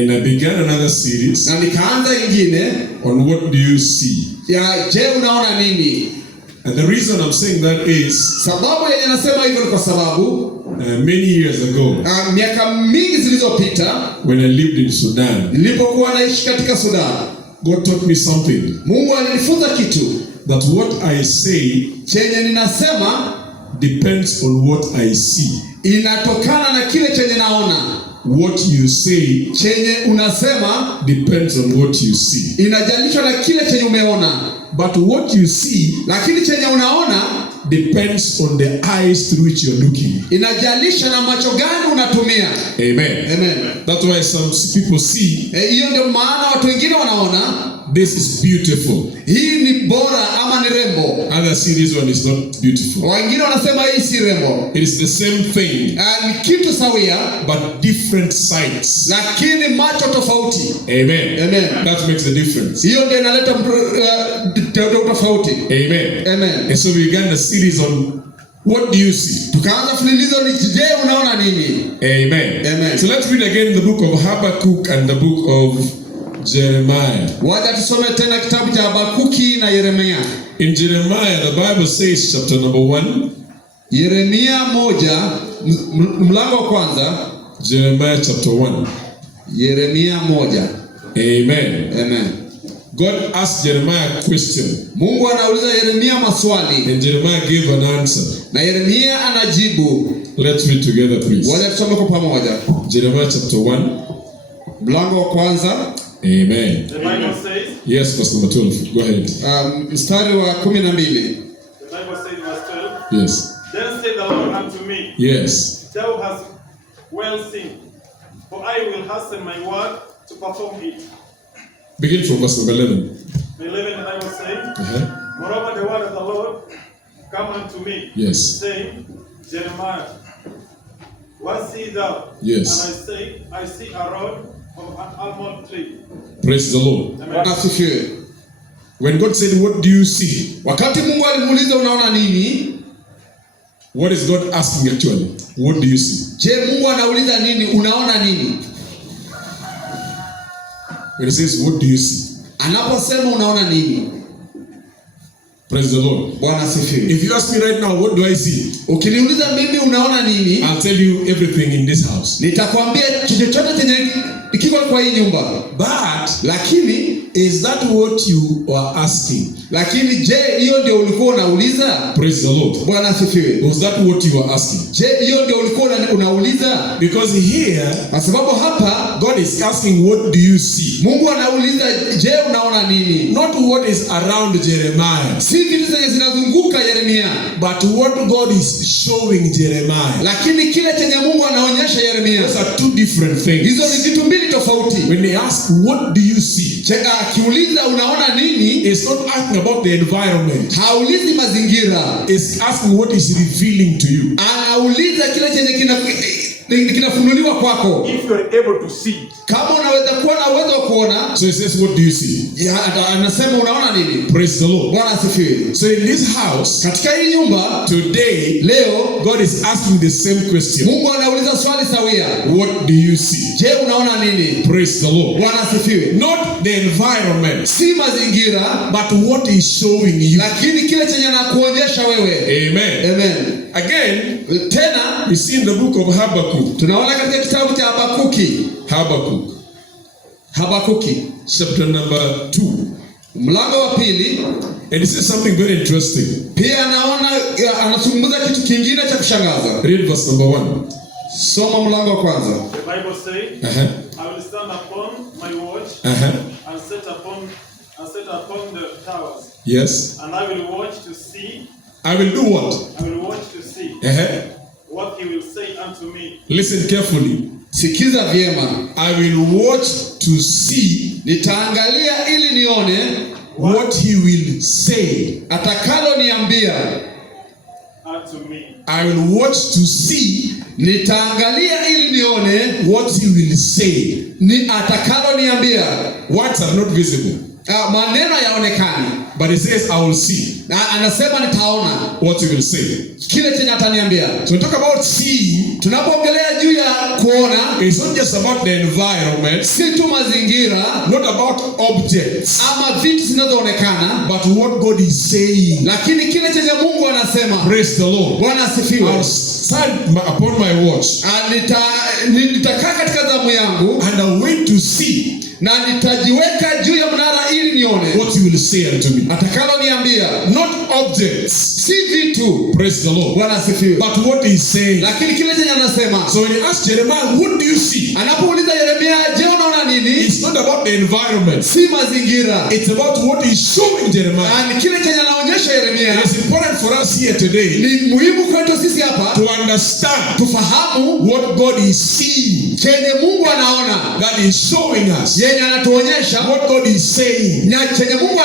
And I began another series. Na nikaanza ingine. On what do you see? Ya je unaona nini? And the reason I'm saying that is. Sababu yenye nasema hivyo ni kwa sababu. Many years ago. Miaka mingi zilizopita. When I lived in Sudan. Nilipokuwa naishi katika Sudan. God taught me something. Mungu alinifunza kitu. That what I say. Chenye ninasema. Depends on what I see. Inatokana na kile chenye naona. What you say. Chenye unasema. Depends on what you see. Inajalishwa na kile chenye umeona. But what you see. Lakini chenye unaona. Depends on the eyes through which you're looking. Inajalisha na macho gani unatumia. Amen. Amen. That's why some people see. Hiyo ndio maana watu wengine wanaona. This is beautiful. Hii ni bora ama ni rembo. Others see this one is not beautiful. Wengine wanasema hii si rembo. It is the same thing. Ni kitu sawia. But different sides. Lakini macho tofauti. Amen. Amen. That makes the difference. Hiyo ndio inaleta tofauti. Amen. Amen. And so we began the series on what do you see? Tukaanza mfululizo ni je unaona nini? Amen. Amen. So let's read again the book of Habakkuk and the book of Jeremiah. Wacha tusome tena kitabu cha Habakuki na Yeremia. In Jeremiah, the Bible says, chapter number 1. Yeremia 1, mlango wa kwanza. Jeremiah chapter 1. Yeremia 1. Amen. Amen. God asked Jeremiah a question. Mungu anauliza Yeremia maswali. And Jeremiah gave an answer. Na Yeremia anajibu. Let's read together, please. Wacha tusome kwa pamoja. Jeremiah chapter 1. Mlango wa kwanza. Amen. The Bible says. Yes, verse number 12. Go ahead. Mstari wa 12. The Bible says verse 12. Yes. Then said the Lord unto me. Yes. Thou hast well seen, for I will hasten my word to perform it. Begin from verse number 11. 11, the Bible says. Moreover, the word of the Lord come unto me. Yes. Saying, Jeremiah, what see thou? Yes. And I say, I see a rod of an almond tree. Praise the Lord. Amen. When God said, what do you see? Wakati Mungu alimuuliza unaona nini? What is God asking actually? What do you see? Je, Mungu anauliza nini? Unaona nini? When he says, what do you see? Anaposema unaona nini? Praise the Lord. Bwana asifiwe. If you ask me right now, what do I see? Ukiniuliza mimi unaona nini? I'll tell you everything in this house. Nitakwambia chochote chenye kiko kwa hii nyumba. But, lakini, is that what you are asking? Lakini je, hiyo ndio ulikuwa unauliza? Praise the Lord. Bwana asifiwe. Was that what you were asking? Je, hiyo ndio ulikuwa unauliza? Because here, kwa sababu hapa, God is asking, what do you see? Mungu anauliza, je, unaona nini? Not what is around Jeremiah. Si vitu zenye zinazunguka Yeremia. But what God is showing Jeremiah. Lakini kile chenye Mungu anaonyesha Yeremia. Those are two different things. Hizo ni vitu mbili tofauti. When they ask, what do you see? Akiuliza unaona nini? It's not asking about the environment. Haulizi mazingira. It's asking what is revealing to you. Anauliza kile chenye kinafunuliwa kwako. If you are able to see. Kama unaweza kuwa na uwezo wa kuona. So it says, what do you see? Anasema unaona nini? Praise the Lord. Bwana asifiwe. So in this house, katika hii nyumba, today, leo, God is asking the same question. Mungu anauliza swali sawia. What do you see? Je, unaona nini? Praise the Lord. Bwana asifiwe. Not the environment. Si mazingira, but what is showing you. Lakini kile chenye anakuonyesha wewe. Amen. Amen. Again, tena, we see in the book of Habakkuk. Tunaona katika kitabu cha Habakuki. Habakuki. Chapter number 2. Mlango wa 2. And it says something very interesting. Pia naona anazungumza kitu kingine cha kushangaza. Read verse number 1. Soma mlango wa kwanza. The Bible says, I will stand upon my watch and set upon the towers. Yes. And I will watch to see. I will do what? I will watch to see what he will say unto me. Listen carefully. Sikiza vyema. I will watch to see. Nitaangalia ili nione what he will say. Atakalo niambia unto me. I will watch to see. Nitaangalia ili nione what he will say. Ni atakalo niambia. Words are not visible. Maneno yaonekani. But he says I will see. Na anasema nitaona what he will say. kile chenye ataniambia. So we talk about seeing. Tunapoongelea juu ya kuona, It's not just about the environment, si tu mazingira, not about objects, ama vitu zinazoonekana, but what God is saying. lakini kile chenye Mungu anasema. Praise the Lord. Bwana asifiwe. I'll stand upon my watch Nitakaa katika zamu yangu and I'll wait to see na nitajiweka juu ya mnara ili nione what he will say unto me. atakaloniambia. Not objects, Si vitu. praise the Lord, Bwana asifiwe. but what he's saying. Lakini kile chenye anasema. So when he asked Jeremiah, what do you see? Anapouliza Yeremia, je, unaona nini? It's not about the environment, Si mazingira. it's about what he's showing Jeremiah. Ni kile chenye anaonyesha Yeremia. It is important for us here today Ni muhimu kwetu sisi hapa to understand tufahamu what God is seeing, chenye Mungu anaona, that is showing us yenye anatuonyesha, what God is saying. na chenye Mungu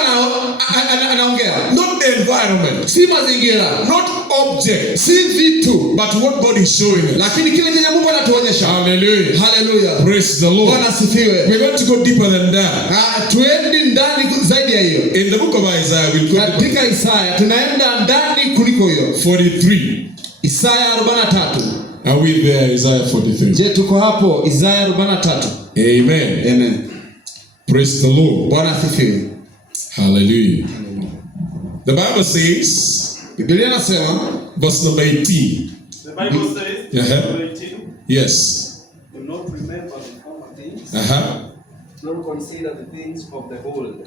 anaongea. Not the environment, Si mazingira, not objects, si vitu, but what God is showing us. lakini kile chenye Mungu anatuonyesha. Hallelujah. Haleluya. Praise the Lord. Bwana asifiwe. We're going to go deeper than that. Tuendi ndani zaidi ya hiyo. In the book of Isaiah, we'll go deeper. Katika Isaya tunaenda ndani kuliko hiyo. 43. Isaya 43. Are we there? Isaiah 43. Je, tuko hapo? Isaya 43. Amen. Amen. Praise the Lord. Bwana asifiwe. Hallelujah. The Bible says, Biblia inasema verse number 18. The Bible says, Uh-huh. 18, Yes. Do not remember the former things, nor consider the things of the old.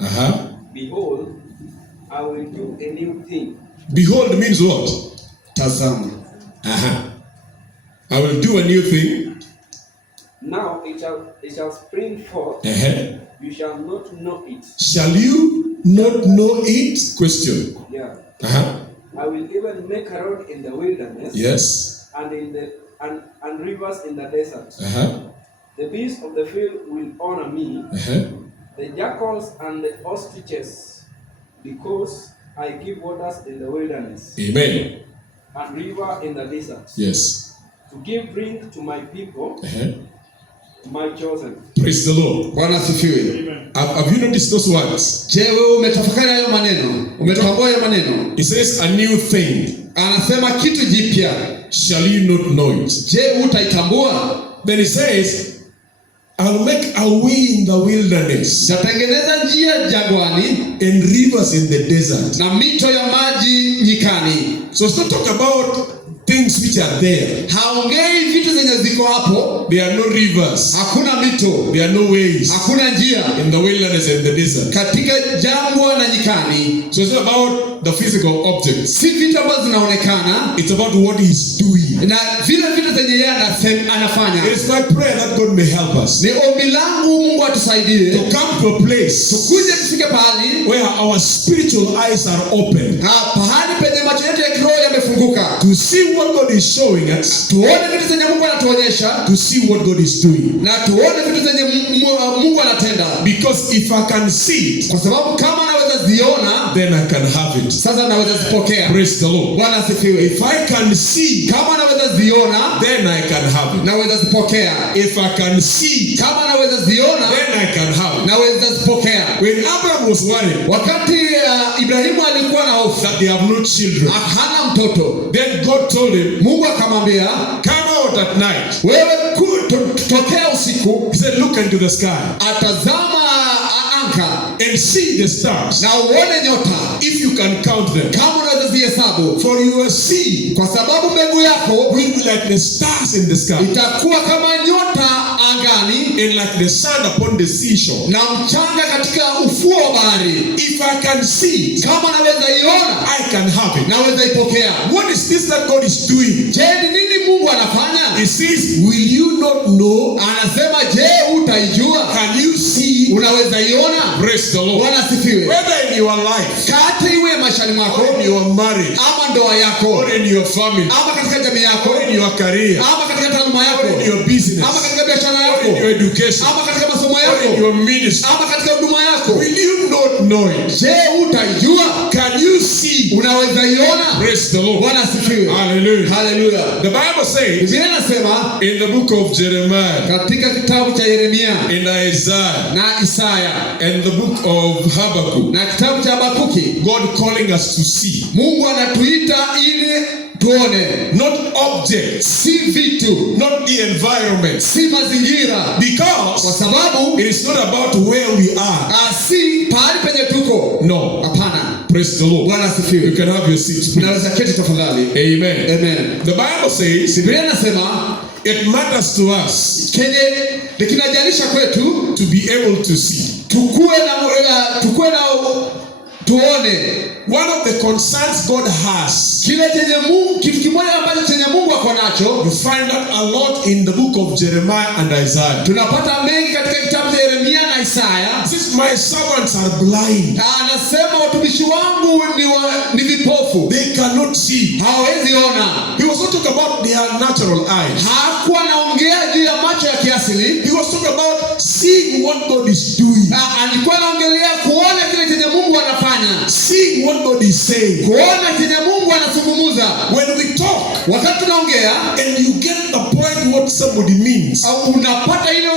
Behold, I will do a new thing. Behold means what? tazama. I will do a new thing. Now it shall spring forth. You shall not know it. Shall you not know it? Question. Yeah. I will even make a road in the wilderness. Yes. And in the and rivers in the desert. The beasts of the field will honor me. The jackals and the ostriches, because I give waters in the wilderness. Amen. And river in the desert. Yes. To give drink to my people, my chosen. Praise the Lord. Bwana asifiwe. Amen. Have you noticed those words? Je, wewe umetafakari hayo maneno? Umetambua hayo maneno? It says a new thing. Anasema kitu jipya. Shall you not know it? Je, utaitambua? Then it says, I'll make a way in the wilderness Nitatengeneza njia jangwani and rivers in the desert. na mito ya maji nyikani. So it's not talk about things which are there. Haongei vitu zenye ziko hapo. There are no rivers. Hakuna mito. There are no ways Hakuna njia in the wilderness and the desert. katika jangwa na nyikani. So it's not about the physical objects. Si vitu ambazo zinaonekana. It's about what he's doing. Na vile vitu zenye yeye anafanya. It is my prayer that God may help us Ni ombi langu Mungu atusaidie. to come to a place Tukuje tufike pahali where our spiritual eyes are open, pahali penye macho yetu ya kiroho yamefunguka. to see what God is showing us, Tuone vitu zenye Mungu anatuonyesha to see what God is doing. na tuone vitu zenye Mungu anatenda. Because if I can see it, Kwa sababu kama naweza ziona, then I can have it. sasa naweza zipokea. Praise the Lord. Bwana asifiwe. If I can see, Kama naweza ziona, then I can have it. naweza zipokea. If I can see, Kama naweza ziona, then I can have it. naweza zipokea. When Abraham was worried Wakati Ibrahimu alikuwa na hofu, that they have no children, hana mtoto, then God told him, Mungu akamwambia, come out at night. wewe tokea usiku, He said, look into the sky atazama anga and see the stars, na uone nyota, if you can count them. kama unaweza zihesabu, For your seed kwa sababu mbegu yako will be like the stars in the sky, itakuwa kama nyota angani and like the sand upon the seashore. na mchanga katika ufuo wa bahari. If I can see, Kama naweza iona, I can have it. naweza ipokea. What is this that God is doing? Je, ni nini Mungu anafanya? He says, will you not know? Anasema, je, utaijua? Can you see? Unaweza iona? Praise the Lord. Bwana asifiwe. Whether in your life, Kati iwe maishani mwako, or in your marriage, ama ndoa yako, or in your family, ama katika jamii yako, or in your career, ama katika taaluma yako, or in your business, ama katika biashara or in your yako, education, ama katika masomo or in yako, your ministry, ama katika huduma yako, yako. Will you not know it? Je, utaijua? Can you see? Unaweza iona? Praise the Lord. Bwana asifiwe. Hallelujah. Hallelujah. The Bible says Biblia inasema in the book of Jeremiah, katika kitabu cha Yeremia in Isaiah, na Isaya and the book of Habakkuk, na kitabu cha Habakuki, God calling us to see. Mungu anatuita ili tuone, Not objects, si vitu, not the environment. si mazingira, kwa Because sababu it is not about where we are. si pahali penye tuko. No. Hapana. Praise the Lord. Bwana asifiwe. You can have your seats, please. Unaweza keti tafadhali. Amen. Amen. The Bible says Biblia inasema it matters to us kinajalisha kwetu to be able to see. tukue na tuone. One of the concerns God has, Kile chenye Mungu, kitu kimoja ambacho chenye Mungu ako nacho, you find out a lot in the book of Jeremiah and Isaiah. tunapata mengi katika kitabu cha Yeremia na Isaya. Since my servants are blind, Anasema watumishi wangu ni vipofu, they cannot see. hawawezi ona. He was not talking about their natural eyes. Hakuwa anaongea juu ya macho ya kiasili. He was talking about seeing what God is doing, Alikuwa anaongelea kuona kile chenye Mungu anafanya, seeing what God is saying. kuona chenye Mungu anazungumza. When we talk Wakati tunaongea and you get the point what somebody means, unapata ile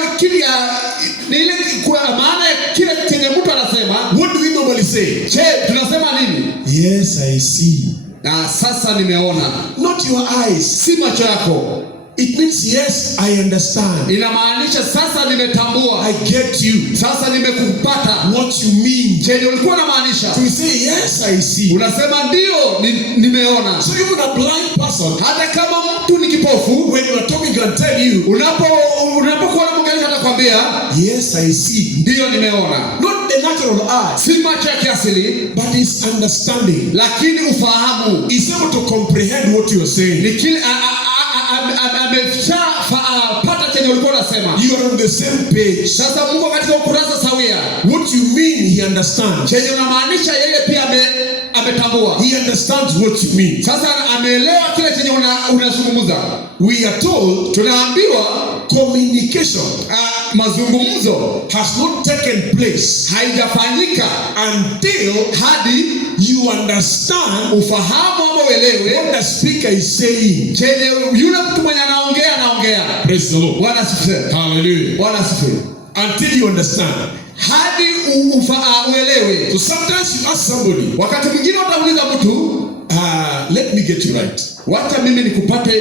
kwa maana ya kile chenye mtu anasema. what do we normally say? Je, tunasema nini? Yes, I see. Na sasa nimeona. Not your eyes. Si macho yako. It means yes, I understand. Inamaanisha sasa nimetambua. I get you. Sasa nimekupata. What you mean. Chenye ulikuwa unamaanisha. So you say yes, I see. Unasema ndio nimeona. So even a blind person, hata kama mtu ni kipofu, when you are talking, can tell you, unapokuwa unamwangalia atakwambia yes, I see. ndio nimeona. Not the natural eye, Si macho ya kiasili, but his understanding. lakini ufahamu. He's able to comprehend what you are saying. Ni kile ameshapata chenye ulikuwa unasema. You are on the same page. Sasa Mungu katika ukurasa sawia. What you mean, he understands. Chenye unamaanisha yeye pia ametambua. He understands what you mean. Sasa ameelewa kile chenye unazungumza. We are told, tunaambiwa communication mazungumzo has not taken place haijafanyika until hadi you understand ufahamu ama uelewe what the speaker is saying. chenye yule mtu mwenye anaongea. Praise the Lord. Bwana asifiwe. Hallelujah. Bwana asifiwe. Until you understand. Hadi uelewe. So sometimes you ask somebody, wakati mwingine utauliza mtu, let me get you right. Wacha mimi nikupate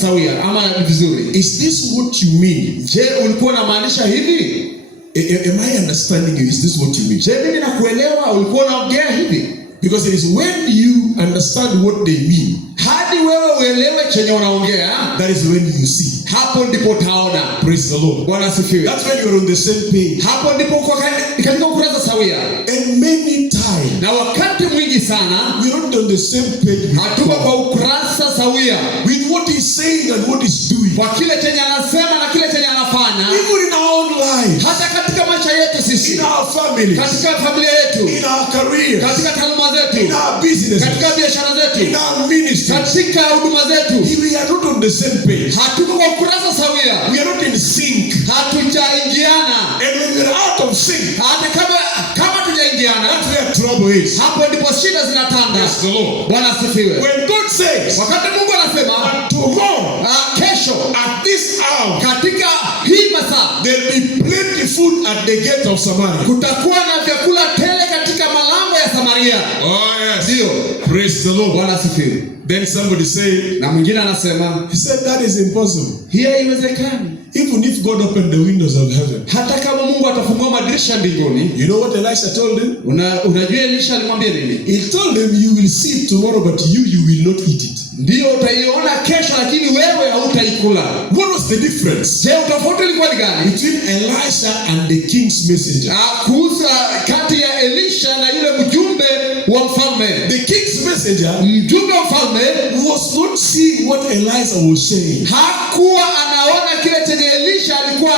sawia ama vizuri. Is this what you mean? Je, ulikuwa unamaanisha hivi? Am I understanding you? Is this what you mean? Je, mimi nakuelewa? Ulikuwa unaongea hivi? Because it is when you understand what they mean, hadi wewe uelewe chenye unaongea, that is when you see. Hapo ndipo utaona. Praise the Lord. Bwana asifiwe. That's when you are on the same page. Hapo ndipo uko katika ukurasa sawia. And many times, na wakati mwingi sana, we are not on the same page. Hatuko kwa ukurasa sawia with what he's saying and what he's doing. Kwa kile chenye anasema na kile chenye anafanya. Even in our own lives. Hata katika maisha yetu sisi. In our families. Katika familia yetu. In our careers. Katika taaluma zetu. In our business. Katika biashara zetu. In our ministry. Katika huduma zetu. We are not on the same page. Hatuko kwa ukurasa sawia. We are not in sync. Hatujaingiana. And when we are out of sync, hata kama tujaingiana, that's where trouble is. Hapo ndipo shida zinatanda. Yes, the Lord. Bwana asifiwe. When God says, wakati Mungu anasema tomorrow, kesho, at this hour, katika hii masaa, there will be plenty food at the gate of Samaria. Kutakuwa na vyakula tele katika malango ya Samaria. Oh yes. Ndio. Praise the Lord. Bwana asifiwe. Then somebody said, na mwingine anasema, he said that is impossible. Hii haiwezekani. Even if God opened the windows of heaven. Hata kama Mungu atafungua madirisha mbinguni. You know what Elisha told him? Unajua Elisha alimwambia nini? He told him, you will see it tomorrow, but you will not eat it. Ndio utaiona kesho, lakini wewe hautaikula. What was the difference? Je, utofauti ulikuwa ni gani? Between Elisha and the king's messenger. Kuhusu kati ya Elisha na yule mjumbe wa mfalme. The king's messenger, mjumbe wa mfalme, was not seeing what Elisha was saying. Hakuwa anaona kile chenye Elisha alikuwa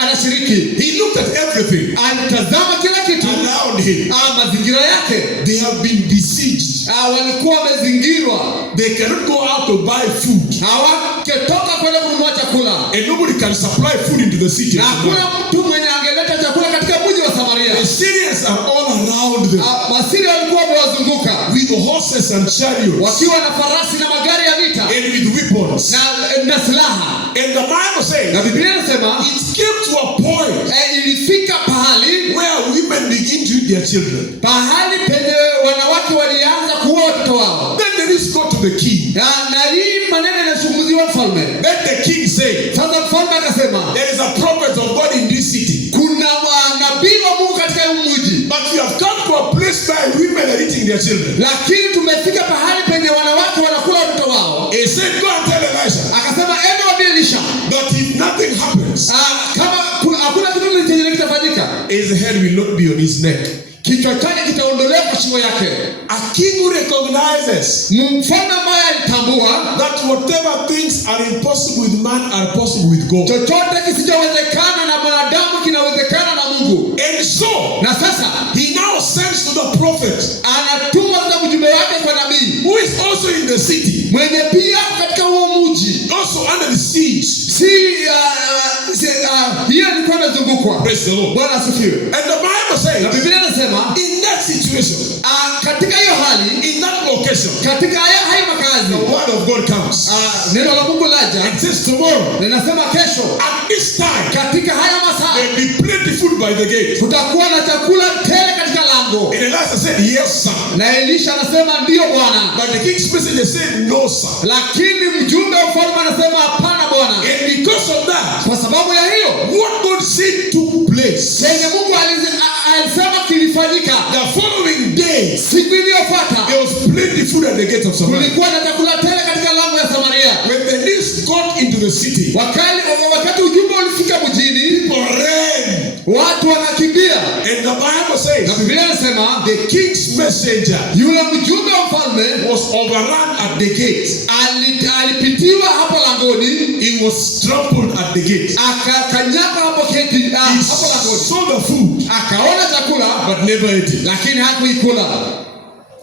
anashiriki. He looked at everything. Alitazama kila kitu around him. Mazingira yake. They have been besieged. Walikuwa wamezingirwa. They cannot go out to buy food. Hawaketoka kwenda kununua chakula. And nobody can supply food into the city. Na hakuna mtu mwenye angeleta chakula katika katika mji wa Samaria. The Syrians are all around them, Wasiria walikuwa wamewazunguka with horses and chariots, wakiwa na farasi na magari ya vita and with weapons. na silaha. And the Bible says, Na Biblia inasema it came to a point ilifika pahali where women begin to eat their children. penye wanawake walianza kuua watoto wao. Then there is go to the king. Na hii maneno yanazungumziwa mfalme. Then the king said, Sasa mfalme akasema, there is a prophet of God in this city, kuna nabii wa Mungu katika huu mji, but you have come to a place where women are eating their children. lakini tumefika pahali penye wanawake wanakula watoto wao. He said, go and tell Elisha Akasema enda waambie Elisha, that if nothing happens, kama hakuna kitu chenye kitafanyika, his head will not be on his neck. kichwa chake kitaondolewa kwa shingo yake. A king who recognizes Mfalme ambaye alitambua that whatever things are impossible with man are possible with God. chochote kisichowezekana na mwanadamu kinawezekana na Mungu. And so, Na sasa he now sends to the prophet, anatuma sasa mjumbe wake kwa nabii, who is also in the city, mwenye pia katika huo mji, also under the siege. hiyo ilikuwa imezungukwa. Praise the Lord. Bwana asifiwe. And the Bible Na says, Biblia inasema in that situation, katika hiyo hali, in that location, katika haya makazi, the word of God comes. neno la Mungu laja, It says tomorrow, linasema kesho at this time, katika haya masaa there will be plenty food by the gate. kutakuwa na chakula tele katika lango. And Elisha said, yes, sir. Na Elisha anasema ndiyo Bwana. But the king's messenger said, no, sir. Lakini mjumbe wa ufalme anasema hapana Bwana. And because of that, Kwa sababu ya hiyo, what God said took place. chenye Mungu alisema kilifanyika. The following day, Siku iliyofuata there was plenty food at the gate of Samaria. kulikuwa na chakula tele katika lango ya Samaria. When the news got into the city, Wakati ujumbe ulifika mjini, people ran. watu wakakimbia. And the Bible says, Na Biblia inasema the king's messenger yule mjumbe wa mfalme was overrun at the gate. alipitiwa hapo langoni, He was trampled at the gate. akakanyaka hapo He langoni. saw the food, Akaona chakula but never ate it. lakini hakuikula.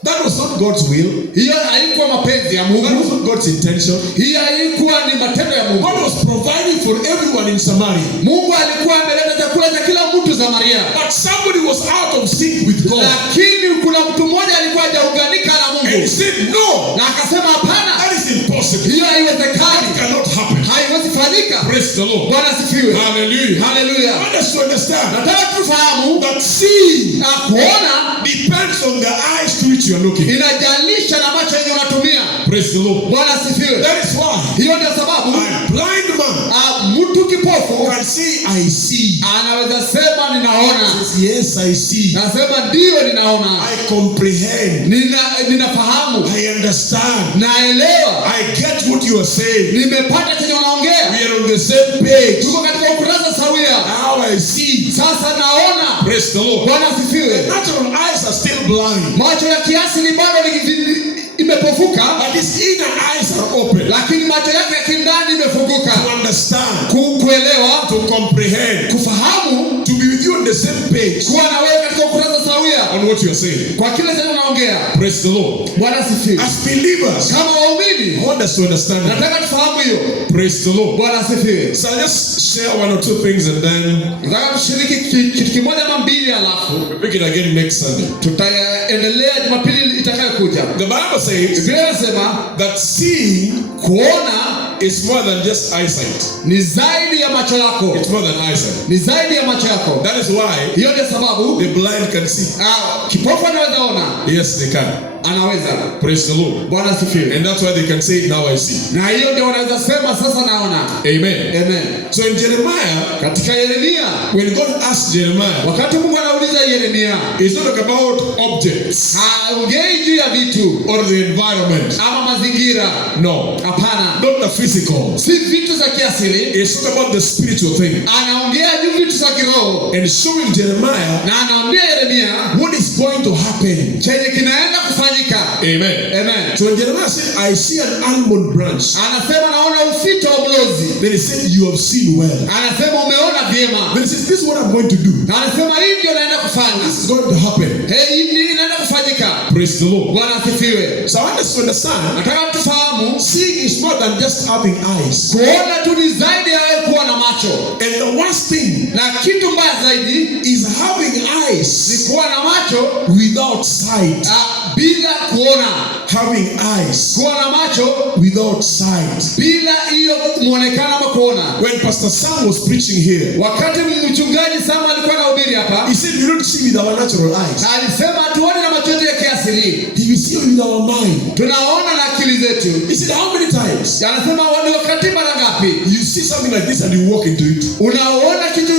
That was not God's will. Hiyo haikuwa mapenzi ya That was Mungu. not God's intention. Hiyo haikuwa ni matendo ya Mungu. God was providing for everyone in Samaria. Mungu alikuwa ameleta chakula cha kila mtu Samaria. But somebody was out of sync with God. Lakini kuna mtu mmoja alikuwa hajaunganika na And he Mungu. said, no, Na akasema hapana. that is impossible. Hiyo haiwezekani. That cannot happen. Haiwezi fanyika. Praise the Lord. Bwana asifiwe. Hallelujah. I Hallelujah. want us to understand Nataka tufahamu that seeing na kuona depends on the eyes to which you are looking. inajalisha na macho yenye unatumia. Praise the Lord. Bwana asifiwe. That is why Hiyo ndio sababu a blind man mtu kipofu can say, I see. anaweza sema ninaona. Yes, I see. Nasema ndio ninaona. I comprehend. Ninafahamu. I understand. Naelewa. I get what you are saying. Nimepata chenye unaongea. We are on the same page. Tuko katika ukurasa sawia. Now I see. Sasa naona. Praise the Lord. Bwana asifiwe. The natural eyes are still blind, Macho ya kiasi ni bado imepofuka, but his inner eyes are open. lakini macho yake ya kindani imefunguka. To understand, Kuelewa, to comprehend, kufahamu, to be with you on the same page kuwa na wewe katika ukurasa sawia on what you are saying. kwa kile chenye unaongea. Praise the Lord. Bwana asifiwe. As believers, Kama waumini, I want us to understand that. nataka tufahamu hiyo. Praise the Lord. Bwana asifiwe. So I'll just share one or two things and then Nataka tushiriki kitu kimoja ama mbili, alafu we'll pick it again next Sunday. tutaendelea Jumapili itakayokuja. The Bible says Biblia inasema that seeing kuona is more than just eyesight. ni zaidi ya macho yako. It's more than eyesight. Ni zaidi ya macho yako. That is why Hiyo ndio sababu the blind can see. kipofu anaweza ona. Yes, they can. Anaweza. Praise the Lord. Bwana asifiwe. And that's why they can say, now I see. Na hiyo ndio wanaweza sema sasa naona. Amen. Amen. So in Jeremiah, Katika Yeremia, when God asked Jeremiah, wakati Mungu anauliza Yeremia, it's not about objects haongei juu ya vitu or the environment. ama mazingira. No. Hapana. Not the physical. Si vitu za kiasili. It's not about the spiritual thing. Anaongea juu vitu za kiroho. And showing Jeremiah Na anaambia Yeremia what is going to happen. chenye kinaenda kufanyika. Amen. Amen. So when Jeremiah said, I see an almond branch, Anasema naona ufito wa mlozi. then he said, you have seen well. Anasema umeona vyema. Then he says, this is what I'm going to do. Na anasema hii ndio naenda kufanya. This is going to happen. Hii ndio inaenda kufanyika. Praise the Lord. Bwana asifiwe. So I want us to understand, Nataka tufahamu seeing is more than just having eyes. kuona tu ni zaidi ya kuwa na macho. And the worst thing, Na kitu mbaya zaidi is having ni eyes kuwa na macho without sight. bila kuona. Having eyes Kuwa na macho without sight. bila hiyo muonekano ama kuona. When Pastor Sam was preaching here, Wakati mchungaji Sam alikuwa anahubiri hapa, he said we don't see with our natural eyes. na alisema hatuoni na macho yetu ya kiasili. We see with our mind. Tunaona na akili zetu. He said, how many times Anasema ni wakati mara ngapi you see something like this and you walk into it? unaona kitu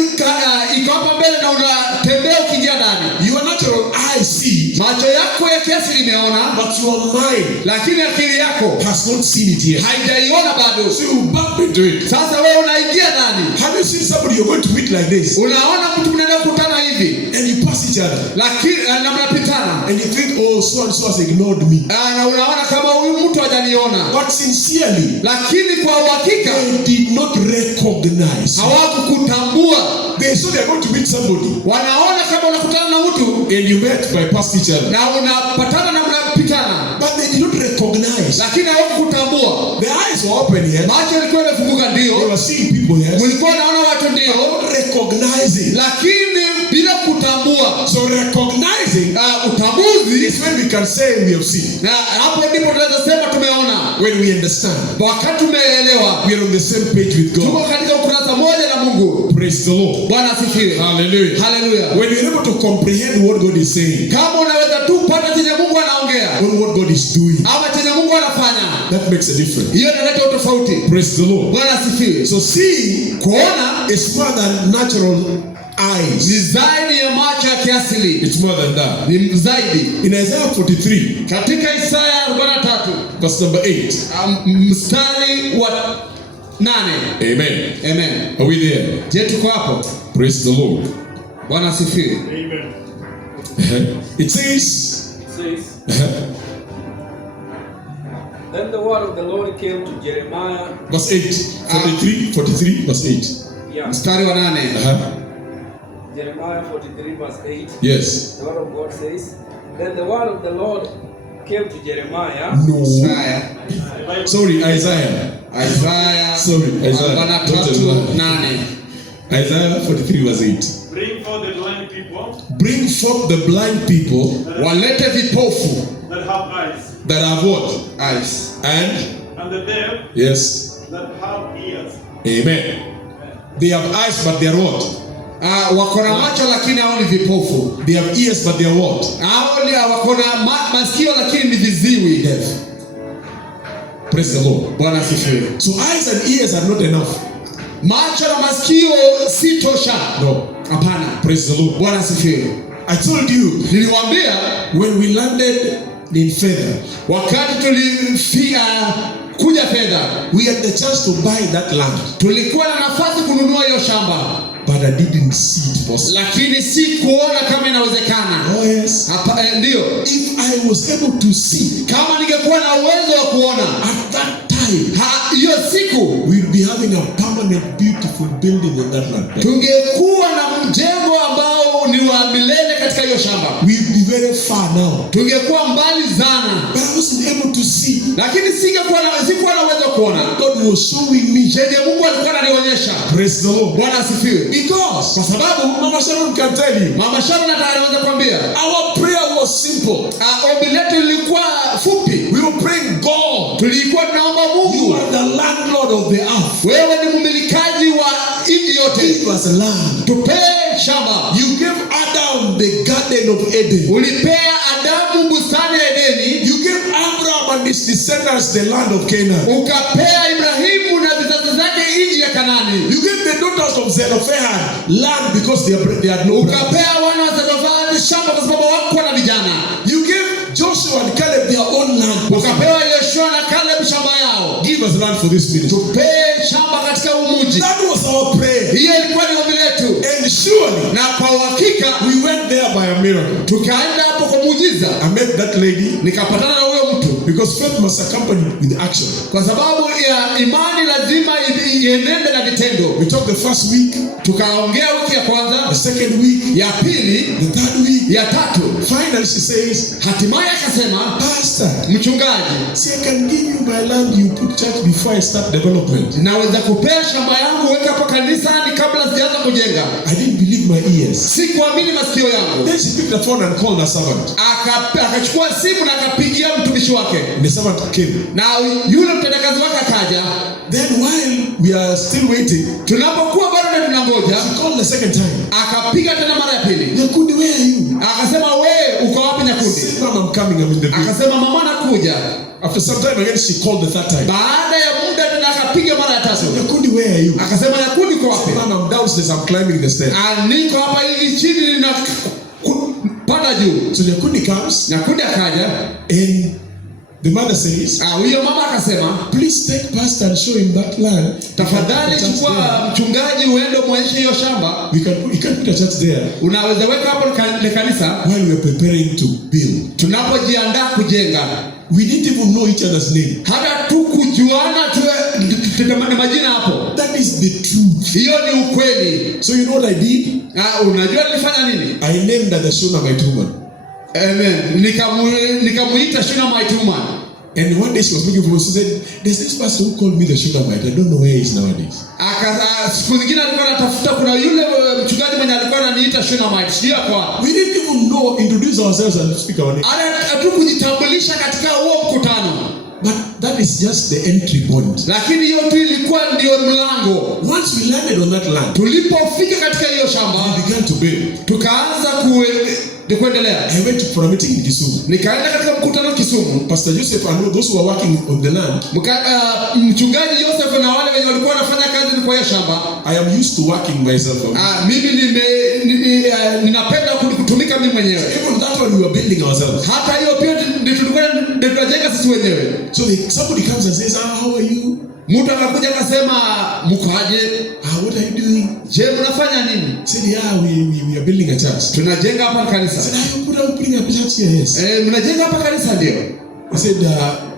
iko hapa mbele na unatembea ukiingia ndani. Your natural eyes see, Macho yako ya kiasili imeona, but your mind lakini akili yako has not seen it yet. haijaiona bado. So you bump into it. Sasa wewe unaingia ndani. Have you seen somebody you're going to meet like this, Unaona mtu mnaenda kukutana hivi, and you pass each other, lakini na mnapitana, and you think, oh, so and so has ignored me. na unaona kama huyu mtu hajaniona, But sincerely, lakini kwa uhakika they did not recognize. hawakukutambua. They saw they're going to meet somebody, Wanaona kama unakutana na mtu and you met by past each other, na unapatana na mnapitana, but they did not recognize. lakini hawakutambua. The eyes were open here. Macho yalikuwa yamefunguka, They ndio were seeing people here, mlikuwa naona watu, ndio, not recognizing. lakini bila kutambua. So recognizing Utambuzi, is when we can say we have seen. na hapo ndipo tunaweza sema tumeona, When we understand, wakati tumeelewa, we are on the same page with tuko God. katika ukurasa moja na Mungu. Praise the Lord. Bwana asifiwe. Hallelujah. Haleluya. When you're able to comprehend what God is saying, Kama unaweza tu pata chenye Mungu anaongea or what God is doing, ama chenye Mungu anafanya, that makes a difference. hiyo inaleta utofauti. Praise the Lord. Bwana asifiwe. So seeing Kuona is more than natural ni eyes. zaidi ya macho ya kiasili, It's more than that. ni zaidi. In Isaiah 43, Katika Isaya 43 verse number 8. mstari wa 8. Amen. Amen. Are we there? Je, tuko hapo? Praise the Lord. Bwana asifiwe. Amen. It says, It says, then the word of the Lord came to Jeremiah. verse 8. 43, verse 8. Yeah. Mstari wa 8. Jeremiah 43 verse 8. Yes. The word of God says, then the word of the Lord came to Jeremiah. No. Isaya. Sorry, Isaiah. Isaya Sorry, Isaiah. 43:8. Isaiah 43 verse 8. Bring forth the blind people Bring forth the blind people Walete vipofu, that have eyes, that have what? eyes, And and the deaf yes. that have ears. Amen. They have eyes but they are what? wako na macho lakini hao ni vipofu. They have ears but they are what? Hao ni wako na masikio lakini ni viziwi. Deaf. Praise the Lord. Bwana asifiwe. So eyes and ears are not enough. Macho na masikio si tosha. No. Hapana. Praise the Lord. Bwana asifiwe. I told you, Niliwaambia when we landed in Feather, wakati tulifika kuja Fedha, we had the chance to buy that land, tulikuwa na nafasi kununua hiyo shamba, but I didn't see it possible. lakini si kuona kama inawezekana. Oh yes. Hapa ndio. If I was able to see Kama ningekuwa na uwezo wa kuona at that time, hiyo siku, we'll be having a permanent, beautiful building in that land. tungekuwa na mjengo ambao ni wa milele katika hiyo shamba. We'll be very far now. Tungekuwa mbali sana, But I wasn't able to see. lakini sikuwa na uwezo wa kuona. God was showing me. Chenye Mungu alikuwa ananionyesha. Praise the Lord. Bwana asifiwe. Because Kwa sababu Mama Sharon can tell you, Mama Sharon anaweza kuambia, our prayer was simple. ombi letu lilikuwa fupi. We were praying, God, Tulikuwa tunaomba you Mungu, are the landlord of the earth. wewe ni mmilikaji wa nchi yote, Give us land. tupee shamba. You gave Adam the garden of Eden. Ulipea Adamu bustani ya Edeni, You gave Abraham and his descendants the land of Canaan. ukapea Ibrahimu na vizazi zake nchi ya Kanani. You gave the daughters of Zelophehad land because they had no brothers. Ukapea wana wa Zelofehadi shamba kwa sababu hawakuwa na vijana. You gave Joshua and Caleb their own land. Ukapewa Yoshua na Caleb shamba yao. Give us land for this ministry. Tupee shamba katika huu mji. That was our prayer. Hiyo ilikuwa ni ombi letu. And surely Na kwa uhakika we went there by a miracle. tukaenda hapo kwa muujiza. I met that lady. Nikapatana na huyo mtu. tu, because faith must accompany with action. kwa sababu ya imani lazima ienende na vitendo. We talked the first week, Tukaongea wiki ya the kwanza, second week, ya pili, the third week. ya tatu. Finally she says, Hatimaye akasema, Pastor, mchungaji, see, I can give you my land, you put church before I start development. naweza kupea shamba yangu weka hapa kanisani kabla sijaanza kujenga. I didn't believe my ears. Sikuamini masikio yangu. Then she picked the phone and called her servant. Akachukua simu na akapigia mtumishi wake, And the servant came. na yule mtendakazi wake akaja. Then while we are still waiting, Tunapokuwa bado tunangoja, she called the second time. akapiga tena mara ya pili. Nyakundi, where are you? Akasema, wewe uko wapi I Nyakundi? said, Mom, I'm coming, I'm in the field. Akasema, mama nakuja. After some time again, she called the third time. Baada ya muda tena akapiga mara ya tatu. Nyakundi, where are you? Akasema, Nyakundi uko wapi? Mom, I'm downstairs, I'm climbing the stairs. Niko hapa hivi chini na panda juu. So Nyakundi comes, Nyakundi akaja. and the mother says, Huyo mama akasema, please take pastor and show him that land. tafadhali chukua mchungaji uende muonyeshe hiyo shamba. You can put a church there. Unaweza weka hapo kanisa. While we are preparing to build, Tunapojiandaa kujenga, we didn't even know each other's name. hata tu kujuana tutamani majina hapo. That is the truth. Hiyo ni ukweli. So you know what I did? Unajua nilifanya nini? I named her the Shunammite woman. Amen. Nikamuita Shunammite woman. And one day she was looking for me. She said, there's this person who called me the Shunammite. I don't know where he is nowadays. Siku zingine alikuwa anatafuta, kuna yule mchungaji mwenye alikuwa ananiita Shunammite. Sijui kwa. We didn't even know, introduce ourselves and speak our name. Hata kujitambulisha katika huo mkutano. But that is just the entry point. Lakini hiyo tu ilikuwa ndio mlango. Once we landed on that land, Tulipofika katika hiyo shamba, we began to build. tukaanza kuendelea. I went for a meeting in Kisumu. Nikaenda katika mkutano Kisumu. Pastor Joseph and those who were working on the land. Mchungaji Joseph na wale wenye walikuwa wanafanya kazi kwa hiyo shamba. I am used to working myself. Mimi ninapenda kutumika mimi mwenyewe. Even that one we were building ourselves. Hata hiyo pia tulikuwa tunajenga sisi wenyewe. So somebody comes and says, how are you? Mtu akakuja akasema, mko aje? What are you doing? Je, mnafanya nini? Said, yeah, we are building a church. Tunajenga hapa kanisa. Said, are you putting a church here? Yes. Mnajenga hapa kanisa ndio. I said,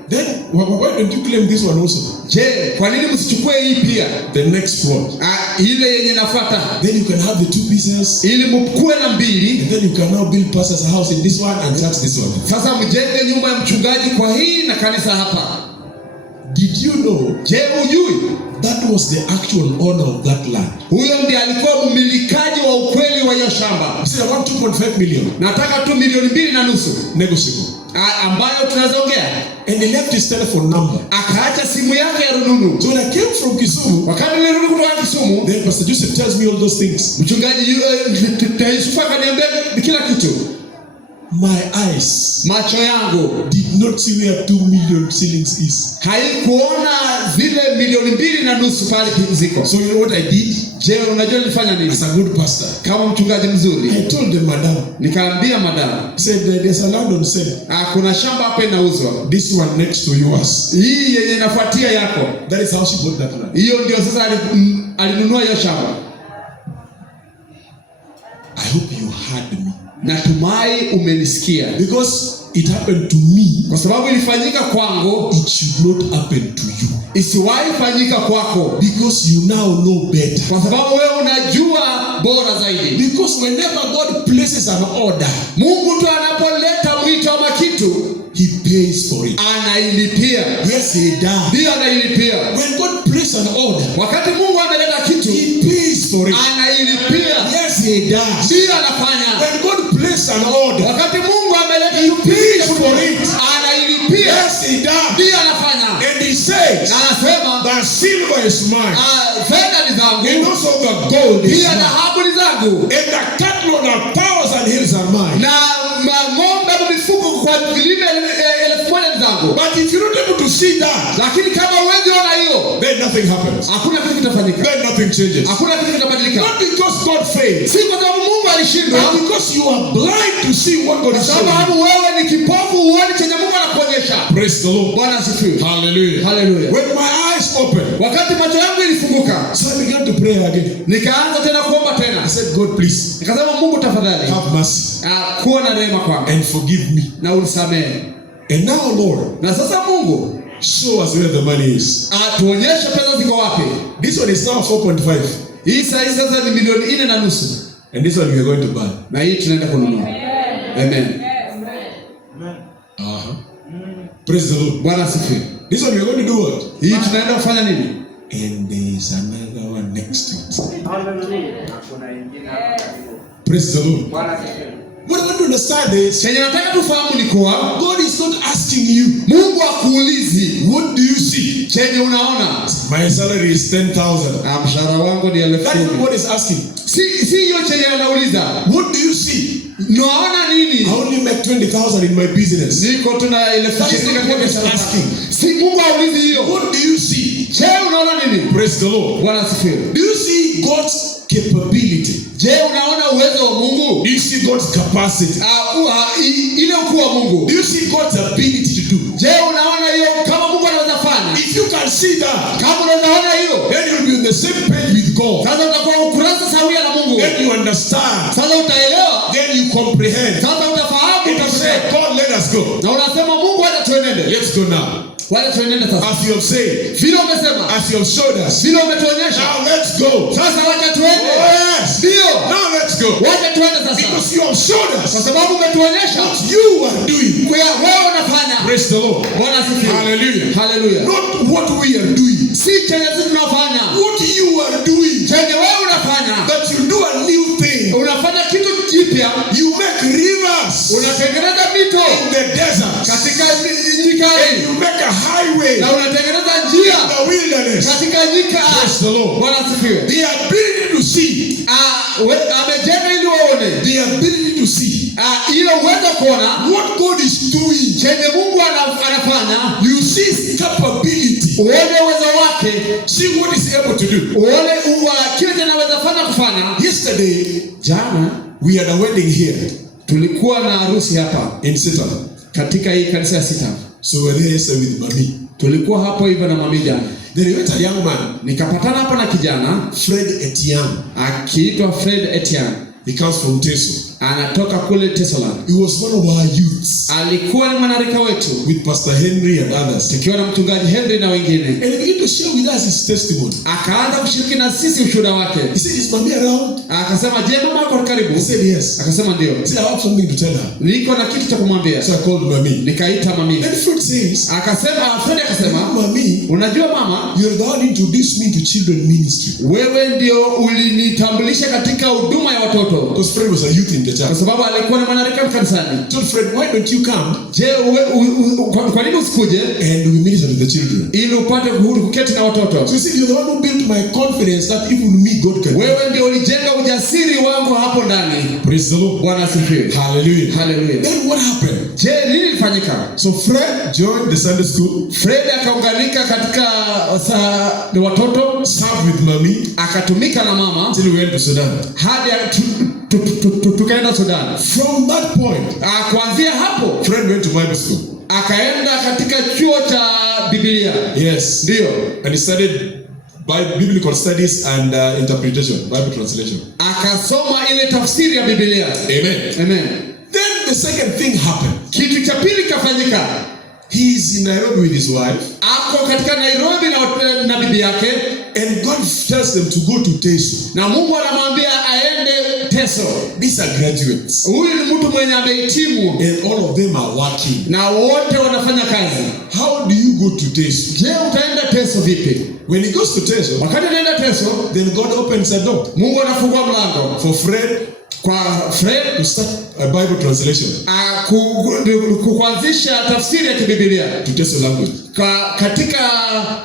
then why don't you claim this one also? Je, kwa nini msichukue hii pia? The next plot. Ile yenye nafuata. Then you can have the two pieces. Ili mkue na mbili. And then you can now build pastor's house in this one and church this one. Sasa mjenge nyumba ya mchungaji kwa hii na kanisa hapa. Did you know? Je, ujui? That was the actual owner of that land. Huyo ndiye alikuwa mmilikaji wa ukweli wa hiyo shamba. He said, I want 2.5 million. Nataka tu milioni 2.5. Negotiable. Ambayo tunaweza ongea. And he left his telephone number. Akaacha simu yake ya rununu. So when I came from Kisumu, wakati nilirudi kutoka Kisumu, then Pastor Joseph tells me all those things. Mchungaji Yusufu akaniambia kila kitu. My eyes, macho yangu, did not see where 2 million shillings is. haikuona zile milioni 2.5 pale ziko. So you know what I did? Je, unajua nilifanya nini? As a good pastor, Kama mchungaji mzuri, I told the madam. nikaambia madam, He said, there's a land on sale. kuna shamba hapa inauzwa. This one next to yours. Hii yenye inafuatia yako. That is how she bought that land. Hiyo ndio sasa alinunua hiyo shamba. I hope you heard me. Natumai umenisikia. Because it happened to me. Kwa sababu ilifanyika kwangu, It should not happen to you. isiwahi fanyika kwako. Because you now know better. Kwa sababu wewe unajua bora zaidi. Because whenever God places an order, Mungu tu anapoleta mwito ama kitu, He pays for it. anailipia. Yes, He does. Ndio anailipia. When God places an order, Wakati Mungu ameleta kitu, He pays for it. anailipia. Yes, He does. Ndio anafanya. When God places an order, Wakati Mungu ameleta He pays kitu, for it. anailipia. Yes, He does. Ndio anafanya. And He says, Na anasema, the silver is mine, fedha ni and zangu, also the gold is pia mine, dhahabu ni zangu, and the cattle on the 1,000 hills are mine. na ng'ombe na mifugo kwa vilime 1,000 ni zangu. But if you're not able to see that, Lakini kama huwezi ona hiyo, then nothing happens. hakuna kitu kitafanyika. Then nothing changes. Hakuna kitu kitabadilika. Not because God failed, Si kwa sababu Mungu alishindwa, but because you are blind to see what God kwa is showing you. sababu wewe ni kipofu, huoni chenye Mungu anakuonyesha. Praise the Lord. Bwana asifiwe. Hallelujah. Hallelujah. When my eyes opened, Wakati macho yangu ilifunguka, so I began to pray again. nikaanza tena kuomba I tena. said, God, please Nikasema, Mungu tafadhali, have mercy kuwa na rehema kwangu and forgive me. na unisamehe. And now, Lord, Na sasa Mungu, show us where the money is. tuonyeshe pesa ziko wapi. This one is now 4.5. Hii sasa ni milioni 4.5. And this one we are going to buy. Na hii tunaenda kununua. Amen. Praise the Lord. Bwana asifiwe. This one we are going to do what? Hii tunaenda kufanya nini? And there is another one next to it. Hallelujah. Kuna ingine hapa karibu. Praise the Lord. Bwana asifiwe. What I want to understand is, Chenye nataka tufahamu ni kuwa God is not asking you, Mungu hakuulizi what do you see? chenye unaona. My salary is 10,000. Mshahara wangu ni That is not 10,000. what he's asking. Si hiyo chenye anauliza. What do you see? Unaona nini? I only make 20,000 in my business. Niko tuna That is not what he's asking. Si Mungu haulizi hiyo. What do you see? Je, unaona nini? Praise the Lord. Bwana asifiwe. Do you see God's capability? Je, unaona uwezo wa Mungu? Do you see God's capacity? Ile ukuu wa Mungu. Do you see God's ability to do? Je, unaona hiyo kama Mungu anaweza fanya? If you can see that, Kama unaona hiyo, then you'll be on the same page with God. sasa utakuwa ukurasa sawia na Mungu. Then you understand. Sasa utaelewa. Then you comprehend. Sasa utafahamu, And you say, God, let us go. na unasema Mungu acha tuenende. Let's go now. Wacha tuenende sasa. As you have said, Vile umesema, as you have showed us. vile umetuonyesha. Now let's go. Sasa wacha tuende. Oh, yes. Ndio. Now let's go. Wacha tuende sasa. Because you have showed Kwa us sababu umetuonyesha what you are doing. wewe unafanya. Praise the Lord. Bwana asifiwe. Hallelujah. Hallelujah. Not what we are doing. Si chenye sisi tunafanya. What you are doing. Chenye wewe unafanya. That you do a new thing. Unafanya kitu kipya. You make rivers Unatengeneza mito in the desert. katika nyikani. You make a highway Na unatengeneza njia in the wilderness. katika nyika. Praise the Lord. Bwana asifiwe. The ability to see. Amejenga ili waone. The ability to see Ile uweze kuona what God is doing. chenye Mungu anafanya. You see his capability. Uone uwezo wake. See what he's able to do. Uone kile anaweza fanya kufanya. Yesterday, Jana we had a wedding here tulikuwa na harusi hapa in Satan. katika hii kanisa ya Sita. So we're there yesterday with Mami. Tulikuwa hapo hivyo na mami jana. Then we met a young man, Nikapatana hapa na kijana Fred Etienne. akiitwa Fred Etienne. He comes from Teso. Anatoka kule Tesoland. He was one of our youths Alikuwa ni mwanarika wetu with Pastor Henry and others. tukiwa na mchungaji Henry na wengine. And he began to share with us his testimony. Akaanza kushiriki na sisi ushuhuda wake. He said, is Mami around? Akasema, je, mama yako karibu? I said, yes. Akasema ndio. He said, I have something to tell her. Niko na kitu cha kumwambia. So I called Mami. Nikaita mami. Then Fred says, Fred akasema, Mami, unajua mama, you're the one who introduced me to children ministry. wewe ndio ulinitambulisha katika huduma ya watoto. Because Fred was a youth in the Kwa church. sababu alikuwa ni mwanarika kanisani. I told Fred, why don't you come Je, kwa nini usikuje and we minister to the children? ili upate kuketi na watoto? So he said, you're the one who built my confidence that even me, God can. Wewe ndio ulijenga ujasiri wangu hapo ndani. Praise the Lord. Bwana asifiwe. Hallelujah. Hallelujah. Then what happened? Je, nini ilifanyika? So Fred joined the Sunday school, Fred akaunganika katika watoto, served with Mami akatumika na mama till we went to Sudan. hadi tukaenda Sudan. From that point, Kuanzia hapo Fred went to Bible school. akaenda katika chuo cha Biblia. Yes. Ndio. And he studied biblical studies and interpretation, Bible translation. Akasoma ile tafsiri ya Biblia. Amen. Amen. Then the second thing happened. Kitu cha pili kafanyika. He is in Nairobi with his wife. Ako katika Nairobi na bibi yake. And God tells them to go to Teso. Na Mungu anamwambia aende Teso. These are graduates. Huyu ni mtu mwenye amehitimu. And all of them are working. Na wote wanafanya kazi. How do you go to Teso? Je, utaenda Teso vipi? When he goes to Teso, Wakati anaenda Teso, then God opens a door Mungu anafungua mlango for Fred kwa Fred to start a Bible translation kuanzisha tafsiri ya Biblia to Teso language. Katika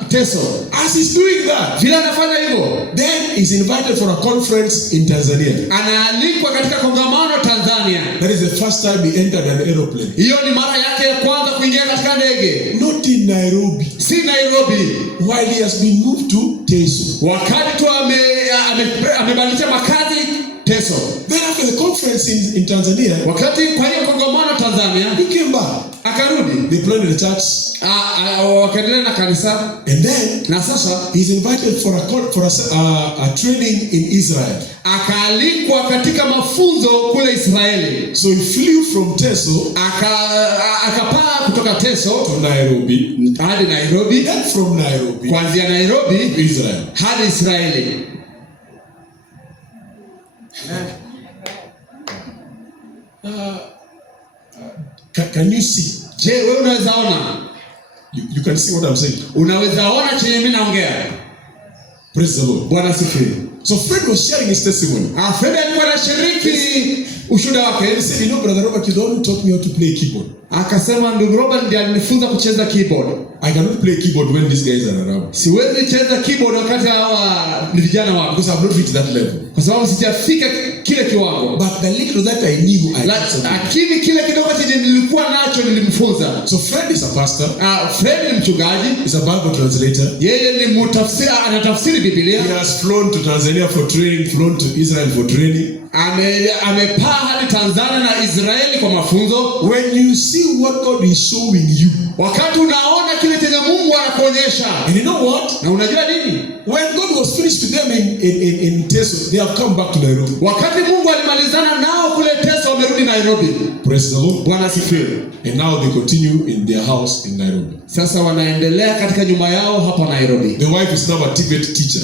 Teso. As he's doing that, Vile anafanya hivyo, then he's invited for a conference in Tanzania. anaalikwa katika kongamano Tanzania. That is the first time he entered an aeroplane. Hiyo ni mara yake ya kwanza kuingia katika ndege. Not in Nairobi. Si Nairobi. While he has been moved to Teso. Wakati tu amebadilisha makazi Teso. Then after the conference in Tanzania, Wakati kwa hiyo kongamano Tanzania, he came back. akarudi. They planted the church. Wakaendelea na kanisa. And then Na sasa he's invited for a training in Israel. akaalikwa katika mafunzo kule Israeli. So he flew from Teso Akapaa kutoka Teso to Nairobi, hadi Nairobi, then from Nairobi kuanzia Nairobi to Israel. hadi Israeli. Can you see? Je, wewe unaweza ona? You can see what I'm saying. Unaweza ona chenye mimi naongea? Praise the Lord. Bwana sifiwe. So Fred was sharing his testimony. Fred alikuwa anashiriki ushuhuda wake. He said, Brother Robert, you don't taught me how to play keyboard. Akasema ndugu Robert ndiye alinifunza kucheza keyboard. I cannot play keyboard when these guys are around. Siwezi cheza keyboard wakati hawa ni vijana wako. Because I've not reached that level. Kwa sababu sijafika kile kiwango. But the little that I knew, lakini kile kidogo chenye nilikuwa nacho nilimfunza. So Fred is a pastor. Fred ni mchungaji. He's a Bible translator. Yeye ni mtafsiri, anatafsiri Biblia. He has flown to Tanzania for training, flown to Israel for training. Amepaa hadi Tanzania na Israeli kwa mafunzo. When you see what God is showing you, wakati unaona kile chenye Mungu anakuonyesha, and you know what? Na unajua nini? When God was finished with them in Teso, they have come back to Nairobi. Wakati Mungu alimalizana nao kule Teso, wamerudi Nairobi. Praise the Lord. Bwana sifiwe. And now they continue in their house in Nairobi. Sasa wanaendelea katika nyumba yao hapa Nairobi. The wife is now a TVET teacher.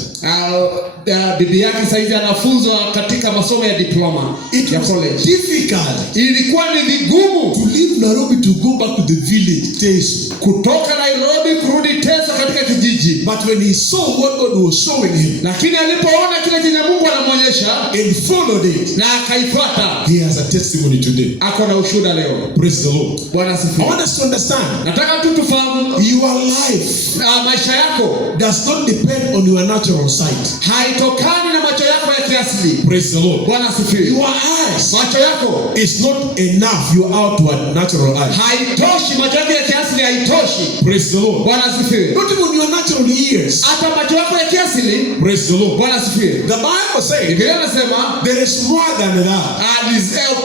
Bibi yake saizi anafunzwa katika masomo ya diploma ya college. Difficult. Ilikuwa ni vigumu to leave Nairobi to go back to the village Teso. Kutoka Nairobi kurudi Teso katika kijiji. But when he saw what God was showing him, lakini alipoona kile chenye Mungu anamuonyesha and followed it, na akaifuata, he has a testimony today. Ako na ushuhuda leo. Praise the Lord. Bwana sifiwe. I want us to understand. Nataka tu tufahamu your life maisha yako does not depend on your natural sight. Haitokani na macho yako ya kiasili. Praise the Lord. Bwana sifiwe. Your eyes, macho yako is not enough. Your outward natural eyes. Haitoshi, macho yako ya kiasili haitoshi. Praise the Lord. Bwana sifiwe. Not even your natural ears. Hata macho yako ya kiasili. Praise the Lord. Bwana sifiwe. The Bible says, Biblia inasema there is more than that.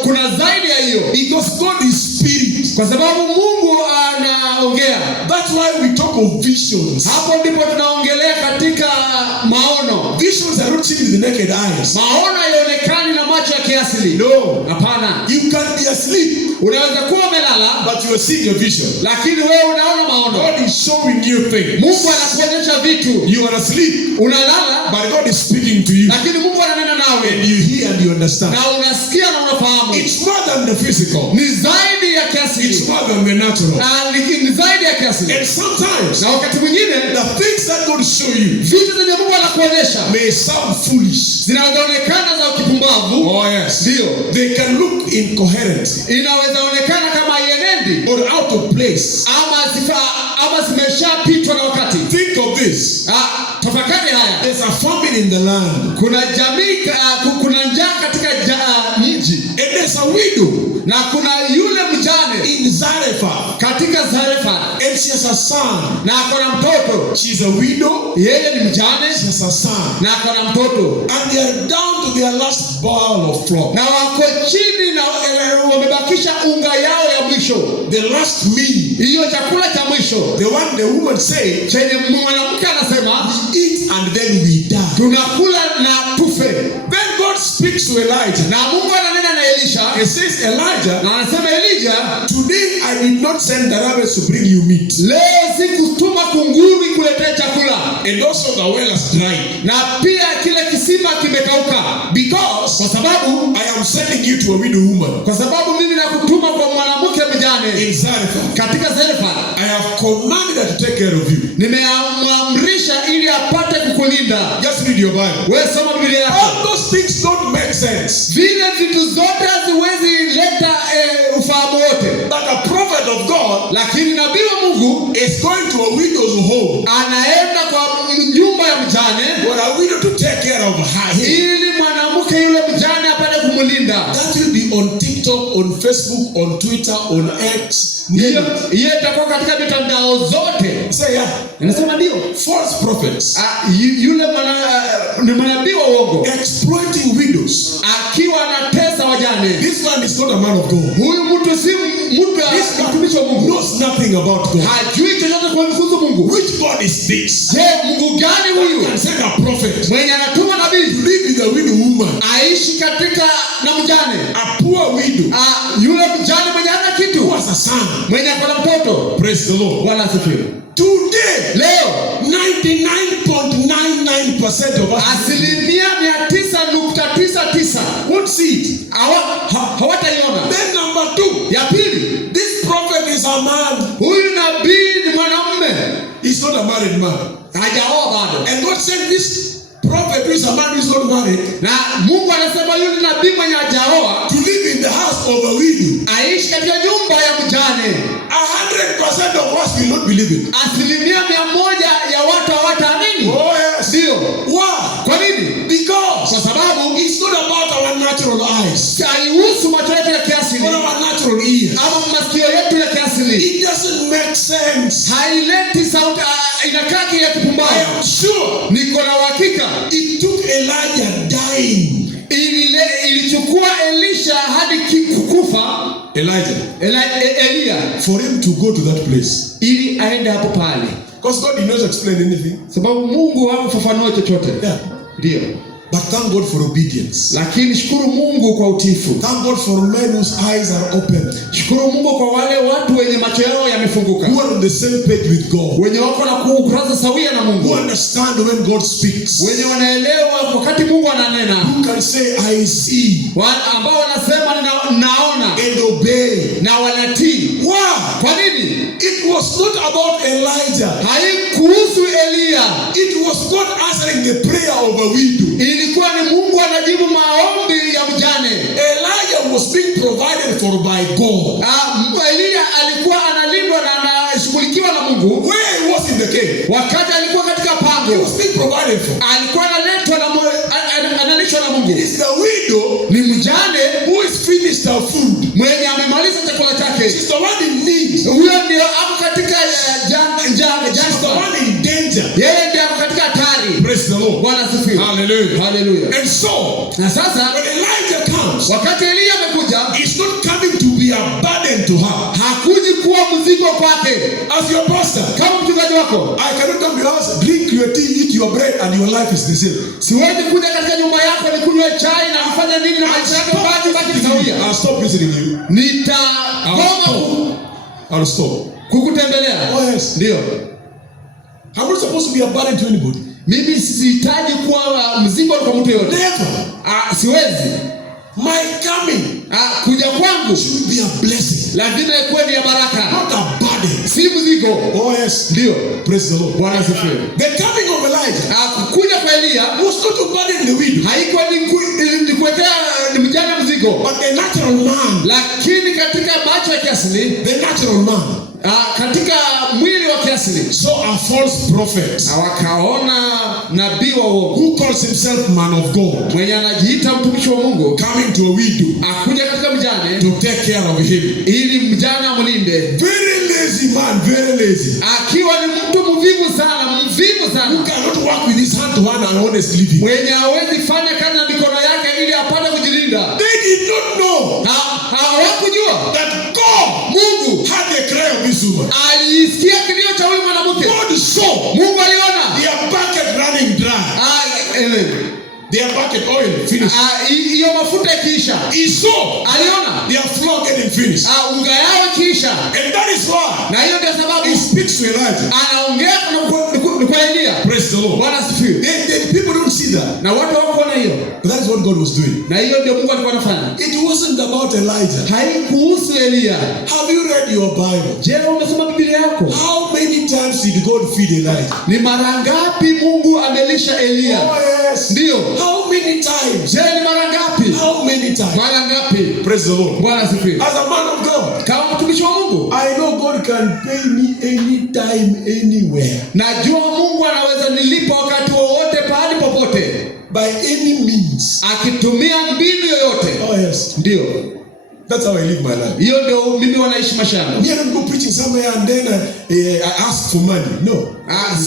Kuna zaidi ya hiyo. Because God is spirit. Kwa sababu Mungu anaongea. That's why we talk of visions. Hapo ndipo tunaongelea katika maono. Visions are not seen with the naked eyes. Maono hayaonekani na macho ya kiasili. No. Hapana. You can be asleep. Unaweza kuwa umelala, but you are seeing a vision. Lakini wewe unaona maono. God is showing you things. Mungu anakuonyesha vitu. You are asleep. Unalala, but God is speaking to you. Lakini Mungu ananena nawe. And you hear and you understand. Na unasikia na unafahamu. It's more than the physical. Ni zaidi ya kiasili. It's more than the natural. Ni zaidi ya kiasili. And sometimes, na wakati mwingine, the things that God show you, vitu zenye Mungu anakuonyesha, may sound foolish. Zinaonekana za kipumbavu. Oh yes. Ndio. They can look incoherent. Inaweza onekana kama haienendi. Or out of place. Ama zimeshapitwa na wakati. Think of this. Tafakari haya. There's a famine in the land. Kuna jamii, kuna njaa katika mji. And there's a widow. Na kuna yule mjane in Zarephath. Katika Zarephath. And she has a son. Na akona mtoto. She's a widow. Yeye ni mjane. She has a son. Na akona mtoto. And they are down to their last bowl of flour. Na wako chini na wamebakisha unga yao ya mwisho. The last meal. Hiyo chakula cha mwisho. The woman say, chenye mwanamke anasema, eat and then we die. Tunakula na tufe. Then God speaks to Elijah. Na Mungu ananena na Elisha. He says, Elijah, na anasema Elijah, today I did not send the rabbits to bring you meat. Leo sikutuma kunguni kuletea chakula. And also the well has dried. Na pia kile kisima kimekauka. Because kwa sababu I am sending you to a widow woman. Kwa sababu mimi nakutuma kwa mwanamke mjane. In Zarephath. Katika Zarephath. I have commanded her to take care of you. Nimeamrisha ili apate kukulinda. Just read your Bible. Wewe soma Biblia yako. All those things don't make sense. Vile vitu zote haziwezi leta ufahamu wote. But a prophet of God, lakini nabii wa Mungu, is going to a widow's home. Anaenda kwa nyumba ya mjane. For a widow to take care of her. Ili mwanamke yule mjane apate kumlinda. That will be on TikTok, on Facebook, on Twitter, on X. Hiyo itakuwa katika mitandao zote. Say yeah. Inasema ndio. False prophets. Yule ni manabii wa uongo. Exploiting widows. Akiwa anatesa wajane. mjane. This man is not a man of God. Huyu mtu si mtu mtumishi wa Mungu. Knows nothing about God. Hajui chochote kuhusu Mungu. Which God is this? Je, Mungu gani huyu? Can send a prophet. Mwenye anatuma nabii. To live with a widow woman. Aishi katika na mjane. A poor widow. Yule mjane mwenye hana kitu. Who has a son. Mwenye akona mtoto. Praise the Lord. Bwana asifiwe. Today, leo 99.99% of us 99.99% won't see it. Hawataiona. Then number 2. Ya pili, this prophet is a man. Huyu nabii ni mwanamume. He's not a married man. Hajaoa bado. And God sent this prophet who is a man who is not married. Na Mungu anasema yule nabii mwenye hajaoa to live in the house of a widow. Aishi katika nyumba ya mjane. 100% of us will not believe it. 100% ya watu hawataamini. Oh yes. Ndio. Why? Kwa nini? Because kwa sababu it's not about our natural eyes. Haihusu macho yetu ya kiasili. Or our natural ears. Ama masikio yetu ya kiasili. It doesn't make sense. Haileti sauti, inakaa kia kipumbavu. I am sure. Niko na uhakika. It took Elijah dying. Ilichukua Elisha hadi kukufa. Elia. For him to go to that place. Ili aende hapo pale. Because God did not explain anything. Sababu Mungu hakufafanua chochote. Yeah. Ndio. But thank God for obedience. Lakini shukuru Mungu kwa utiifu. Thank God for men whose eyes are open. Shukuru Mungu kwa wale watu wenye macho yao yamefunguka. Who are on the same page with God. Wenye wako na ukurasa sawia na Mungu. Who understand when God speaks. Wenye wanaelewa wakati Mungu ananena. Who can say I see. Ambao wanasema naona. And obey. Na wanatii. Why? Kwa nini? It was not about Elijah. Haikuhusu Elia. It was God answering the prayer of a widow. Ilikuwa ni Mungu anajibu maombi ya mjane. Elijah was being provided for by God. Elia alikuwa analindwa na anashughulikiwa na Mungu. Where he was in the cave. Wakati alikuwa katika pango. He was being provided for. Alikuwa analetwa na analishwa na Mungu. It is the widow. Ni mjane who is finished her food. Mwenye amemaliza chakula chake. She's the one in need. Huyo ndio ako katika janga. She's the one in danger. Yeye ndio ako katika hatari. Praise the Lord. Bwana asifiwe. Hallelujah. Hallelujah. And so, na sasa when Elijah comes, wakati Elia amekuja, it's not coming to be a burden to her. Hakuji kuwa mzigo kwake. As your pastor, kama mchungaji wako, I cannot come to your house, drink your tea, eat your bread, and your life is the same. Siwezi kuja katika nyumba yako nikunywe chai na kufanya nini na maisha yako baki sawia. I'll stop visiting you. I'll stop. Kukutembelea. Oh yes. Ndio. I'm not supposed to be a burden to anybody. Mimi sihitaji kuwa mzigo kwa mtu yote. Never. Siwezi. My coming. Kuja kwangu should be a blessing. Lazima ikuwe ni ya baraka. Not a burden. Si mzigo. Oh yes. Ndio. Praise the Lord. Bwana asifiwe. The coming of Elijah. Kuja kwa Elia was not to burden the widow. Haikuwa ni kuwekea mjane mzigo. But the natural man. Lakini katika macho ya kiasili. The natural man. Katika mwili wa kiasili. So a false prophet. Na wakaona nabii wa uongo. Who calls himself man of God. Mwenye anajiita mtumishi wa Mungu. Coming to a widow. Akuja katika mjane. To take care of him. Ili mjane amlinde. Very lazy man. Very lazy. Akiwa ni mtu mvivu sana. Who cannot work with his hand to hand and honest living. Mwenye hawezi fanya kazi na mikono yake ili apate kujilinda. They did not know. Hawakujua. That God. Mungu. Had the cry of this woman. Alisikia kilio cha huyu mwanamke. God saw. Mungu aliona. Their bucket running dry. Their bucket oil finished. Hiyo mafuta ikiisha. He saw. Aliona. Their flour getting finished. Unga yao ikiisha. And that is why. Na hiyo ndio sababu. He speaks to Elijah. Anaongea kwa Elia. Praise the Lord. Bwana asifiwe. People don't see that. Na watu hawakuona hiyo. But that's what God was doing. Na hiyo ndio Mungu alikuwa anafanya. It wasn't about Elijah. Haikuhusu Elia. Have you read your Bible? Je, umesoma Biblia yako? How many times did God feed Elijah? Ni mara ngapi Mungu amelisha Elia? Oh yes. Ndio. How many times? Je, ni mara ngapi? How many times? Mara ngapi? Praise the Lord. Bwana asifiwe. As a man of God, kama mtumishi wa Mungu, I know God can pay me anytime, anywhere. Najua Mungu anaweza nilipa wakati wowote pahali popote. By any means. Akitumia mbinu yoyote. Oh yes. Ndio. That's how I live my life. Hiyo ndio mimi wanaishi maisha yangu. Me, I don't go preaching somewhere and then I ask for money. No.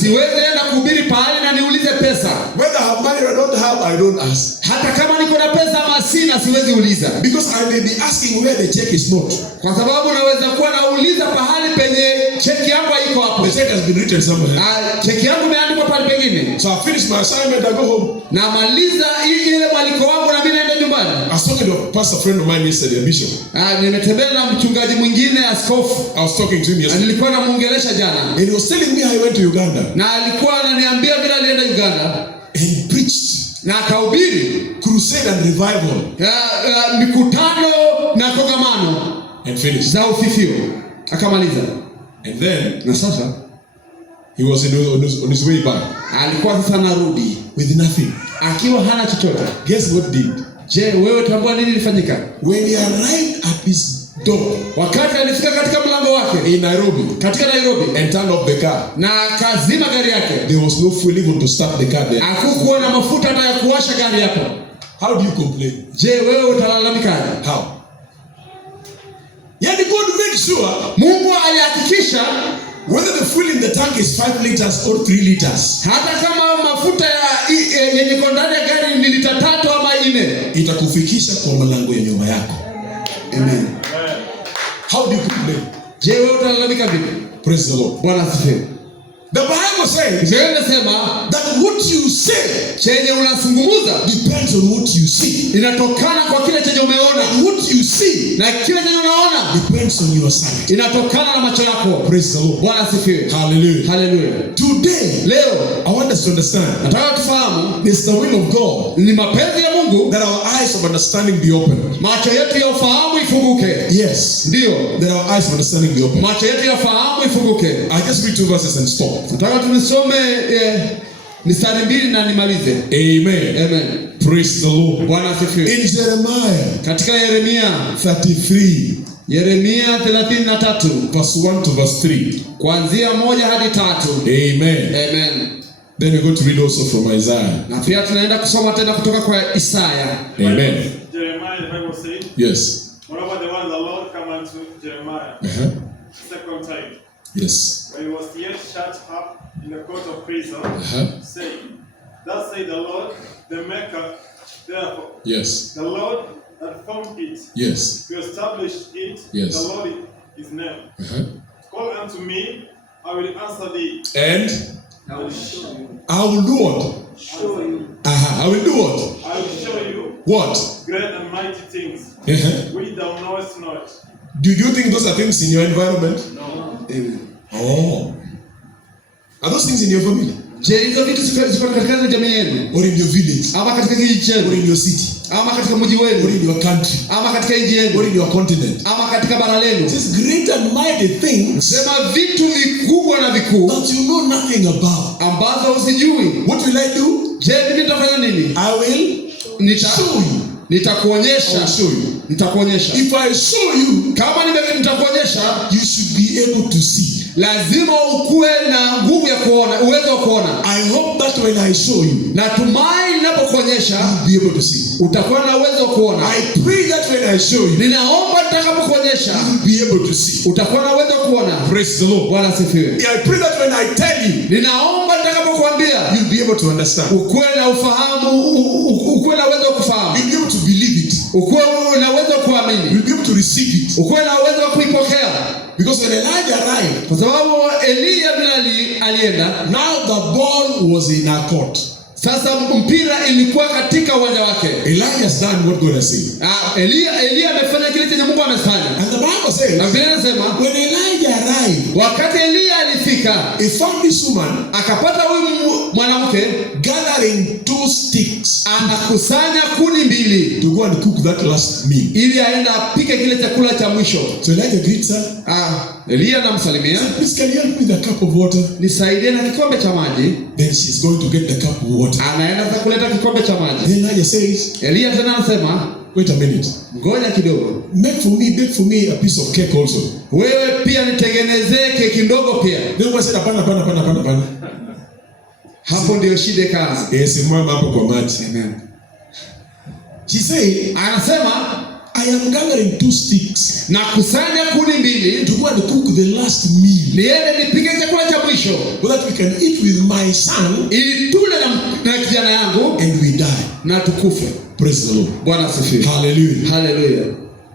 Siwezi enda kuhubiri pahali na niulize pesa. Whether I have money or I don't have, I don't ask. Hata kama niko na pesa ama sina, siwezi uliza. Because I may be asking where the check is not. Kwa sababu naweza kuwa nauliza pahali penye cheki yangu haiko hapo. The check has been written somewhere. Cheki yangu imeandikwa pale pengine. So I finish my assignment, I go home. Na maliza ile mwaliko wangu na mimi naenda nyumbani. I was talking to a pastor friend of mine yesterday, a bishop. Nimetembea na mchungaji mwingine, askofu. I was talking to him yesterday. Nilikuwa namuongelesha jana. And he was telling me how he went to Uganda. Na alikuwa ananiambia vile alienda Uganda. And he preached. Na akahubiri Crusade and revival. Mikutano na kongamano. And finished. Za ufifio. Akamaliza. And then, na sasa, he was on his way back. Alikuwa sasa narudi. With nothing. Akiwa hana chochote. Guess what did? Je, wewe tambua nini ilifanyika? When he arrived at his door, wakati alifika katika mlango wake in Nairobi, katika Nairobi, and turned off the car, na kazima gari yake, there was no fuel even to start the car there. Hakukuwa na mafuta hata ya kuwasha gari hapo. How do you complain? Je, wewe utalalamikaje? How? Yani God made sure, Mungu alihakikisha, whether the fuel in the tank is 5 liters or 3 liters, hata kama mafuta yenye iko ndani ya gari ni lita 3 ama 4, itakufikisha kwa mlango ya nyumba yako. Amen. How do you complain? Je, wewe utalalamika vipi? Praise the Lord. Bwana asifiwe. The Bible says that what you say chenye unazungumza depends on what you see. Inatokana kwa kile chenye umeona. And what you see na kile chenye unaona depends on your sight. Inatokana na macho yako. Praise the Lord. Bwana asifiwe. Hallelujah. Hallelujah. Today, leo, I want us to understand. Nataka tufahamu, it's the will of God. Ni mapenzi ya Mungu that our eyes of understanding be open. Macho yetu ya ufahamu ifunguke. Yes. Ndio. That our eyes of understanding be open. Macho yetu ya ufahamu ifunguke. I just read 2 verses and stop. Nataka tunisome mistari 2 na nimalize. Amen. Amen. Praise the Lord. Bwana asifiwe. In Jeremiah, katika Yeremia 33, Yeremia 33 verse 1 to verse 3, kuanzia 1 hadi 3. Amen. Amen. Then we're going to read also from Isaiah. Na pia tunaenda kusoma tena kutoka kwa Isaya. Amen. Jeremiah, the Bible says, yes. Moreover, the word of the Lord came unto Jeremiah second time. Yes. When he was yet shut up in the court of prison, saying, Thus saith the Lord, the Maker, therefore, yes. the Lord that formed it, yes. who established it, yes. the Lord his name. Call unto me, I will answer thee. And I will show you. I will do what? Show you. I will do what? I will show you. What? Great and mighty things, which thou knowest not. Do you think those are things in your environment? No. Amen. Oh. Are those things in your family? Je, hizo vitu ziko katika jamii yenu? Or in your village? Ama katika kijiji chenu? Or in your city? Ama katika mji wenu? Or in your country? Ama katika nchi yenu? Or in your continent? Ama katika bara lenu? These great and mighty things, sema vitu vikubwa na vikuu, that you know nothing about, ambazo usijui. What will I do? Je, mimi nitafanya nini? I will show you. Nitakuonyesha. Nitakuonyesha. If I show you, kama nitakuonyesha, you should be able to see. Lazima ukue na nguvu ya kuona, uwezo wa kuona. I hope that when I show you, natumai ninapokuonyesha, you'll be able to see. Utakuwa na uwezo wa kuona. I pray that when I show you, ninaomba nitakapokuonyesha, you'll be able to see. Utakuwa na uwezo wa kuona. Praise the Lord. Bwana asifiwe. I pray that when I tell you, ninaomba nitakapokuambia, you'll be able to understand. Ukue na ufahamu, ukue na uwezo wa kufahamu. You'll be able to believe it. Ukue na uwezo wa kuamini. You'll be able to receive it. Ukue na uwezo wa kuipokea. Because when Elijah arrived, kwa sababu Elia alienda, now the ball was in our court. Sasa mpira ilikuwa katika uwanja wake. Elijah's done what God has said. Elia amefanya kile chenye Mungu amefanya. And the Bible says, na Biblia inasema, when Elijah arrived, wakati Elia alifika, he found this woman, akapata huyu mwanamke gathering 2 sticks, anakusanya kuni 2 to go and cook that last meal, ili aenda apike kile chakula cha mwisho. So Elijah greets her. Elia anamsalimia, please can you help me with a cup of water? Nisaidie na kikombe cha maji. Then she's going to get the cup of water. Anaenda kuleta kikombe cha maji. Then Elijah says, Elia tena anasema, wait a minute, ngoja kidogo, bake for me a piece of cake also. Wewe pia nitengenezee keki ndogo pia. Then I said, hapana. Hapo ndio shida kaanza. Simama hapo kwa maji. Amen. She said, anasema, I am gathering 2 sticks na kusanya kuni mbili to go and cook the last meal, niende nipike chakula cha mwisho so that we can eat with my son ili tule na kijana yangu and we die. na tukufe. Praise the Lord. Bwana asifiwe. Hallelujah. Hallelujah.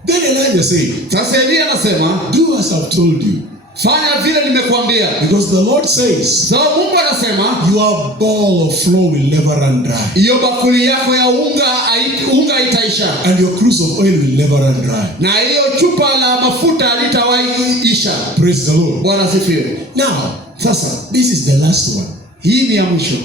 Then Elijah said, Sasa Elia anasema, do as I've told you. fanya vile nimekuambia. Because the Lord says, So Mungu anasema, your bowl of flour will never run dry. hiyo bakuli yako ya unga itaisha. And your cruse of oil will never run dry. Na hiyo chupa la mafuta halitawahi isha. Praise the Lord. Bwana asifiwe. Now, Sasa this is the last one. hii ni ya mwisho.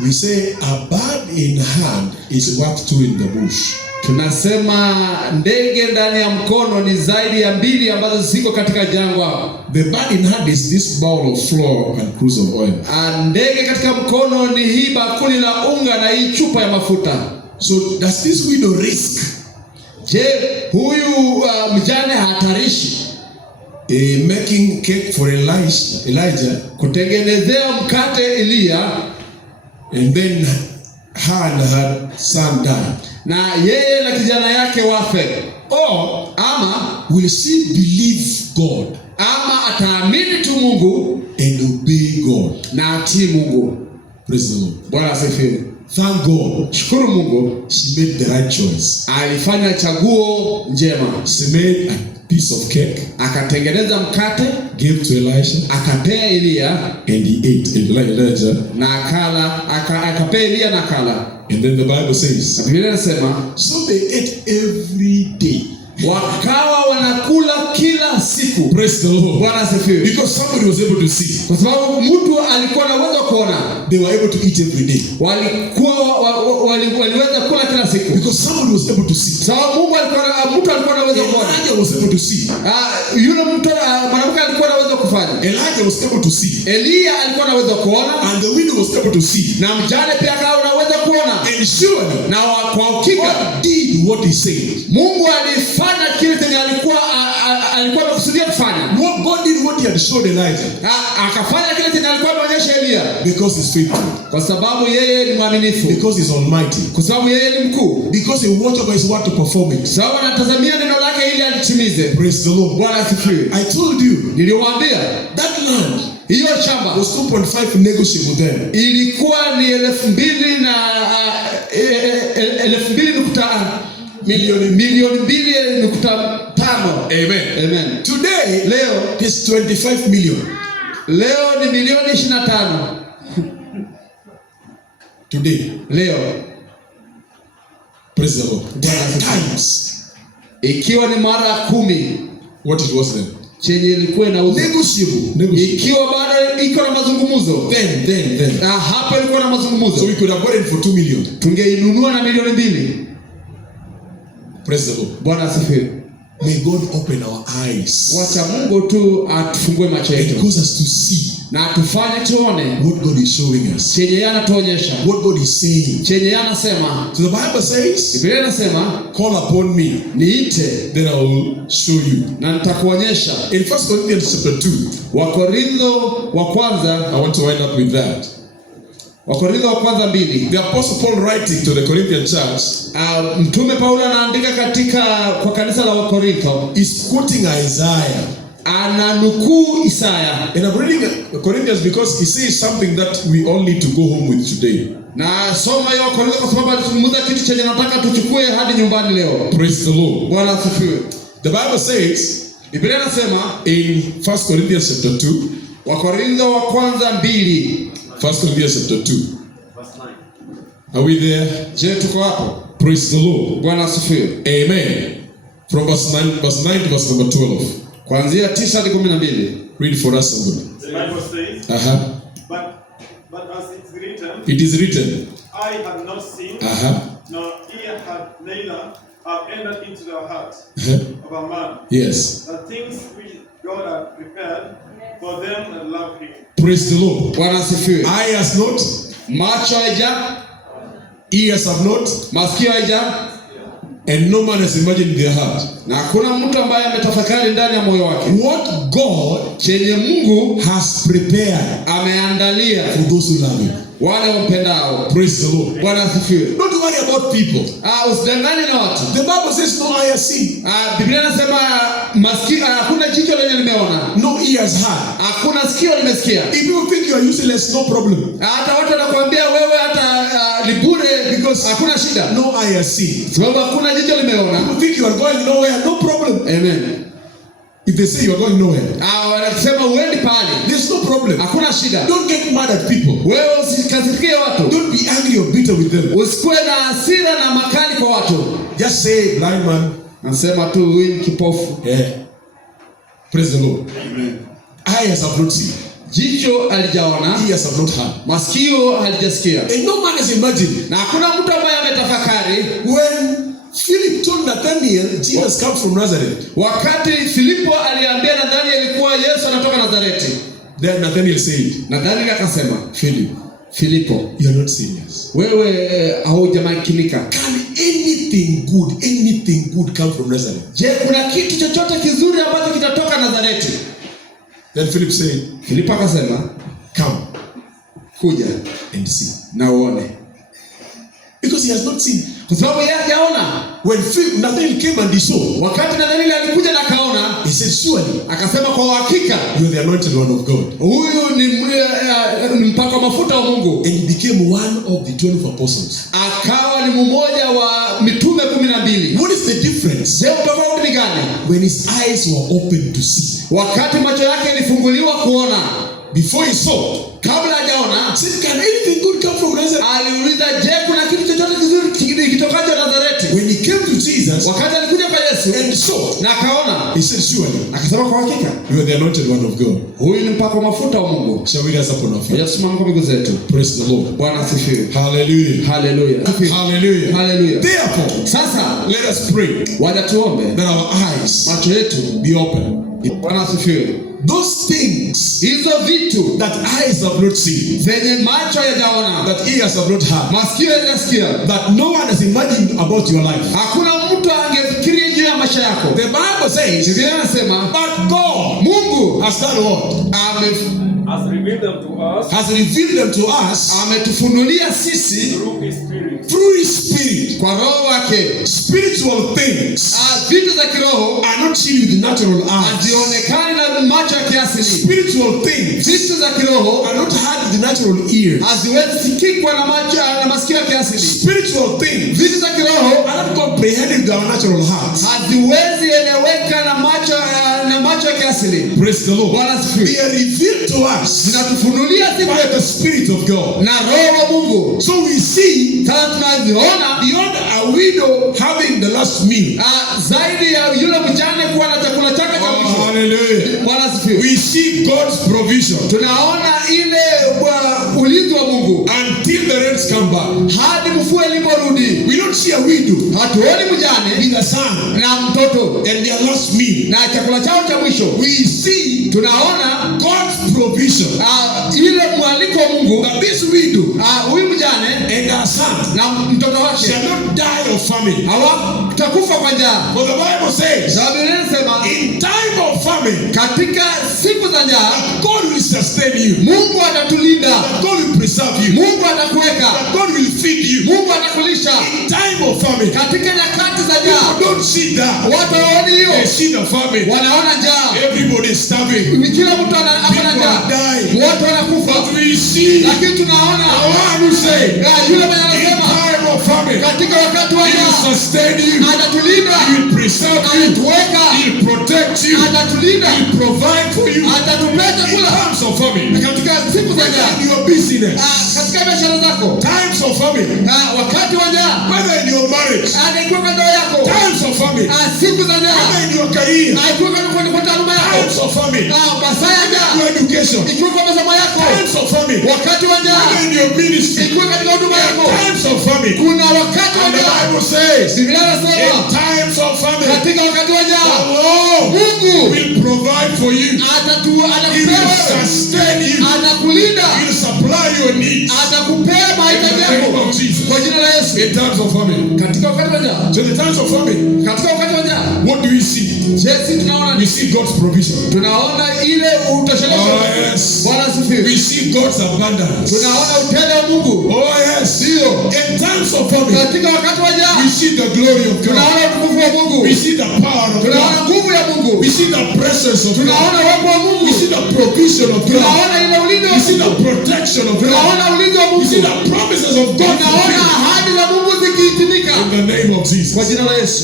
We say a bird in hand is worth 2 in the bush. Tunasema ndege ndani ya mkono ni zaidi ya 2 ambazo ziko katika jangwa. The bird in hand is this bowl of flour and cruse of oil. Ndege katika mkono ni hii bakuli la unga na hii chupa ya mafuta. So does this widow risk? Je, huyu mjane hatarishi Making cake for Elijah, kutengenezea mkate Elia, and then her and her son die? na yeye na kijana yake wafe? Or Ama will she believe God ama ataamini tu Mungu and obey God? na atii Mungu? Praise the Lord. Bwana asifiwe. Thank God. Shukuru Mungu, She made the right choice. alifanya chaguo njema. She made a piece of cake, Akatengeneza mkate, gave to Elisha, akapea Elia and he ate. And Elijah, na akala, akapea Elia na akala. and then the Bible says, Na Biblia inasema so they ate every day. wakawa wanakula kila siku. Praise the Lord. Bwana asifiwe. Because somebody was able to see. Kwa sababu mtu alikuwa na uwezo kuona. They were able to eat every day. Waliweza kula kila siku. Because somebody was able to see. Sababu mtu alikuwa na uwezo kuona. Elijah was able to see. Yule mtu mwanamke alikuwa na uwezo kufanya. Elijah was able to see. Elia alikuwa na uwezo kuona. And the widow was able to see. Na mjane pia akawa na uwezo kuona. And surely, Na kwa hakika God did what he said. Mungu alifanya kile chenye alikuwa amekusudia kufanya. God did what he had showed Elijah. Akafanya kile chenye alikuwa ameonyesha Elia. Because he's faithful. Kwa sababu yeye ni mwaminifu. Because he's almighty. Kwa sababu yeye ni mkuu. Because he watched over his word to perform it. Sawa, anatazamia neno lake ili alitimize. Praise the Lord. Bwana asifiwe. I told you, Niliwaambia that land hiyo shamba was 2.5 negotiable then. ilikuwa ni 2,000 na milioni 2.5. Amen. Today, Leo it is 25 million. Leo ni milioni 25. Today. Leo. Praise the Lord. 10 times. Ikiwa ni mara 10 what it was then. Chenye ilikuwa inauzwa. Negotiable. Ikiwa bado iko na mazungumzo. Then. Hapa ilikuwa na mazungumzo. So we could have bought it for 2 million. Tungeinunua na milioni 2. Praise the Lord. Bwana asifiwe. May God open our eyes. Wacha Mungu tu atufungue macho yetu. It causes us to see. Na tufanye tuone what God is showing us. Chenye anatuonyesha. What God is saying. Chenye anasema. So the Bible says, Biblia inasema, call upon me. Niite, then I will show you. Na nitakuonyesha. In 1 Corinthians chapter 2. Wakorintho wa kwanza, I want to wind up with that. Wakorintho wa kwanza 2. The Apostle Paul writing to the Corinthian church, Mtume Paulo anaandika kwa kanisa la Wakorintho, is quoting Isaiah. Ananukuu Isaya. And I'm reading Corinthians because he says something that we all need to go home with today. Na soma hiyo Wakorintho kwa sababu alizungumza kitu chenye nataka tuchukue hadi nyumbani leo. Praise the Lord. Bwana asifiwe. The Bible says, Biblia inasema in 1 Corinthians chapter 2, Wakorintho wa kwanza 2. 1 Corinthians chapter 2. Verse 9. Are we there? Je, tuko hapo? Praise the Lord. Bwana asifiwe. Amen. From verse 9 to verse number 12. Kuanzia 9 hadi 12. Read for us somebody. The Bible says, but as it's written, it is written, I have not seen, nor ear had neither have entered into the heart of a man. Yes. The things which God has prepared for them that love him. Praise the Lord. Bwana asifiwe. Eye has not, macho haija, ears have not, masikio haija, and no man has imagined in their heart. Na hakuna mtu ambaye ametafakari ndani ya moyo wake. What God chenye Mungu has prepared ameandalia for those who love him. wale wampendao. Praise the Lord. Bwana asifiwe. Don't worry about people. Usidanganye na watu. The Bible says no eye has seen. Biblia inasema hakuna jicho lenye limeona. No ears heard. Hakuna sikio limesikia. If you think you are useless, no problem. Hata watu wanakuambia wewe hata ni bure because hakuna shida. No eye has seen. Sababu hakuna jicho limeona. You think you are going nowhere, no problem. Amen. If they say you are going nowhere, wanasema uendi pale, there's no problem. hakuna shida. Don't get mad at people. Wewe usikasirikie watu. Don't be angry or bitter with them. Usikuwe na hasira na makali kwa watu. Just say, blind man. Nasema tu huyu kipofu. Yeah. Praise the Lord. Amen. Eyes have not seen. Jicho halijaona. Ears have not heard. Masikio halijasikia. And no man has imagined. Na hakuna mtu ambaye ametafakari When Philip told Nathanael, Jesus comes from Nazareth. Wakati Filipo aliambia Nathanael kuwa Yesu anatoka Nazareti. Then Nathanael said, Nathanael akasema, Filipo, you are not serious. Wewe haujamakinika. Can anything good come from Nazareth? Je, kuna kitu chochote kizuri ambacho kitatoka Nazareti? Then Philip said, Filipo akasema, come, kuja and see. Na uone. Because he has not seen. Kwa sababu yeye hajaona. When Nathanael came and he saw, wakati Nathanael alikuja na kaona, he said, surely, akasema kwa uhakika, you are the anointed one of God. Huyu ni mpako mafuta wa Mungu. And he became one of the 12 apostles. Akawa ni mmoja wa mitume 12. What is the difference? Je, tofauti ni gani? When his eyes were open to see. Wakati macho yake yalifunguliwa kuona. Before he saw, kabla hajaona, said, can anything good come from Nazareth? Aliuliza, je, kuna kitu chochote kizuri kitokacho Nazareti? When he came to Jesus, wakati alikuja kwa Yesu and saw, na akaona, he said, surely, akasema kwa hakika, you are the anointed one of God. Huyu ni mpako mafuta wa Mungu. Shall we rise up on our feet? Tusimame kwa miguu zetu. Praise the Lord. Bwana asifiwe. Hallelujah. Hallelujah. Hallelujah. Hallelujah. Therefore, sasa let us pray wacha tuombe that our eyes macho yetu be open. Bwana asifiwe. Those things hizo vitu that eyes have not seen, zenye macho hayajaona, that ears have not heard, masikio hayajasikia, that no one has imagined about your life. Hakuna mtu angefikiria juu ya maisha yako. The Bible says, Biblia inasema, but God, Mungu has done what? Has revealed them to us. Has revealed them to us. Ametufunulia sisi through His Spirit. Through His Spirit. Kwa roho wake. Spiritual things vitu za kiroho are not seen with the natural eyes. Hazionekani na macho ya kiasili. Spiritual things vitu za kiroho are not heard with the natural ears. Haziwezi sikikwa na macho na masikio ya kiasili. Spiritual things vitu za kiroho are not comprehended with our natural hearts. Haziwezi eleweka na macho ya kiasili. Praise the Lord. Bwana asifiwe. They are revealed to us zinatufunulia by the Spirit of God. Na roho wa Mungu. So we see sasa tunaziona beyond a widow having the last meal. Zaidi ya yule mjane kuwa na chakula chake cha mwisho. Hallelujah. Bwana asifiwe. We see God's provision. Tunaona ile ulinzi wa Mungu until the rains come back. Hadi mvua iliporudi. We don't see a widow. Hatuoni mjane with a son na mtoto and their last meal. Na chakula chao cha mwisho. We see tunaona God's provision. Ile mwaliko wa Mungu that this widow huyu mjane and her son na mtoto wake shall not die of famine. Hawatakufa kwa njaa. For the Bible says Biblia inasema in time of famine, katika siku za njaa, God will sustain you. Mungu atatulinda. God will preserve you. Mungu atakuweka. God will feed you. Mungu atakulisha. In time of famine, katika nyakati za njaa, don't see that. Watu waoni hiyo. They see the famine. Wanaona njaa. Everybody is starving. Kila mtu ana njaa. Watu wanakufa. But we see, lakini tunaona the one who say, yule mwenye anasema time of famine, katika wakati wa njaa, He will sustain you. Atatulinda. He will preserve you. Atatuweka. He will protect you. Atatulinda. He will provide for you. Atatupea chakula. In times of famine, katika siku za njaa, in your business, katika biashara zako, times of famine, wakati wa njaa, whether in your marriage, ikiwa kwa ndoa yako, times of famine, siku za njaa, whether in your career, ikiwa kwa taaluma yako, times of famine, masaa ya njaa, your education, ikiwa kwa masomo yako, times of famine, wakati wa njaa, whether in your ministry, ikiwa katika huduma yako, times of famine. kuna wakati wa And the njaa. Bible says, Biblia inasema in times of famine, katika wakati wa njaa, the Lord Mungu will provide for you. He will sustain you. atakulinda, He will supply your needs. atakupea mahitaji In the name yako of Jesus. kwa jina la Yesu. In times of famine. Katika wakati wa njaa, So the times of famine, katika wakati wa njaa, what do we see? je, sisi tunaona We see God's provision. tunaona ile utoshelezo. Yes. Bwana asifiwe. mtakatifu. We see God's abundance. Tunaona utele wa Mungu. Oh yes. Ndio. In times of famine, Katika wakati wa njaa, we see the glory of God. tunaona utukufu wa Mungu. We see the power of Tunaona God. nguvu ya Mungu. We see the presence of God. Tunaona uwepo wa Mungu. We see the provision of God. Tunaona ile ulinzi wa We see Mungu. the protection of God. Tunaona ulinzi wa We Mungu. see the promises of God. Tunaona ahadi za Mungu zikitimika. In the name of Jesus. Kwa jina la Yesu.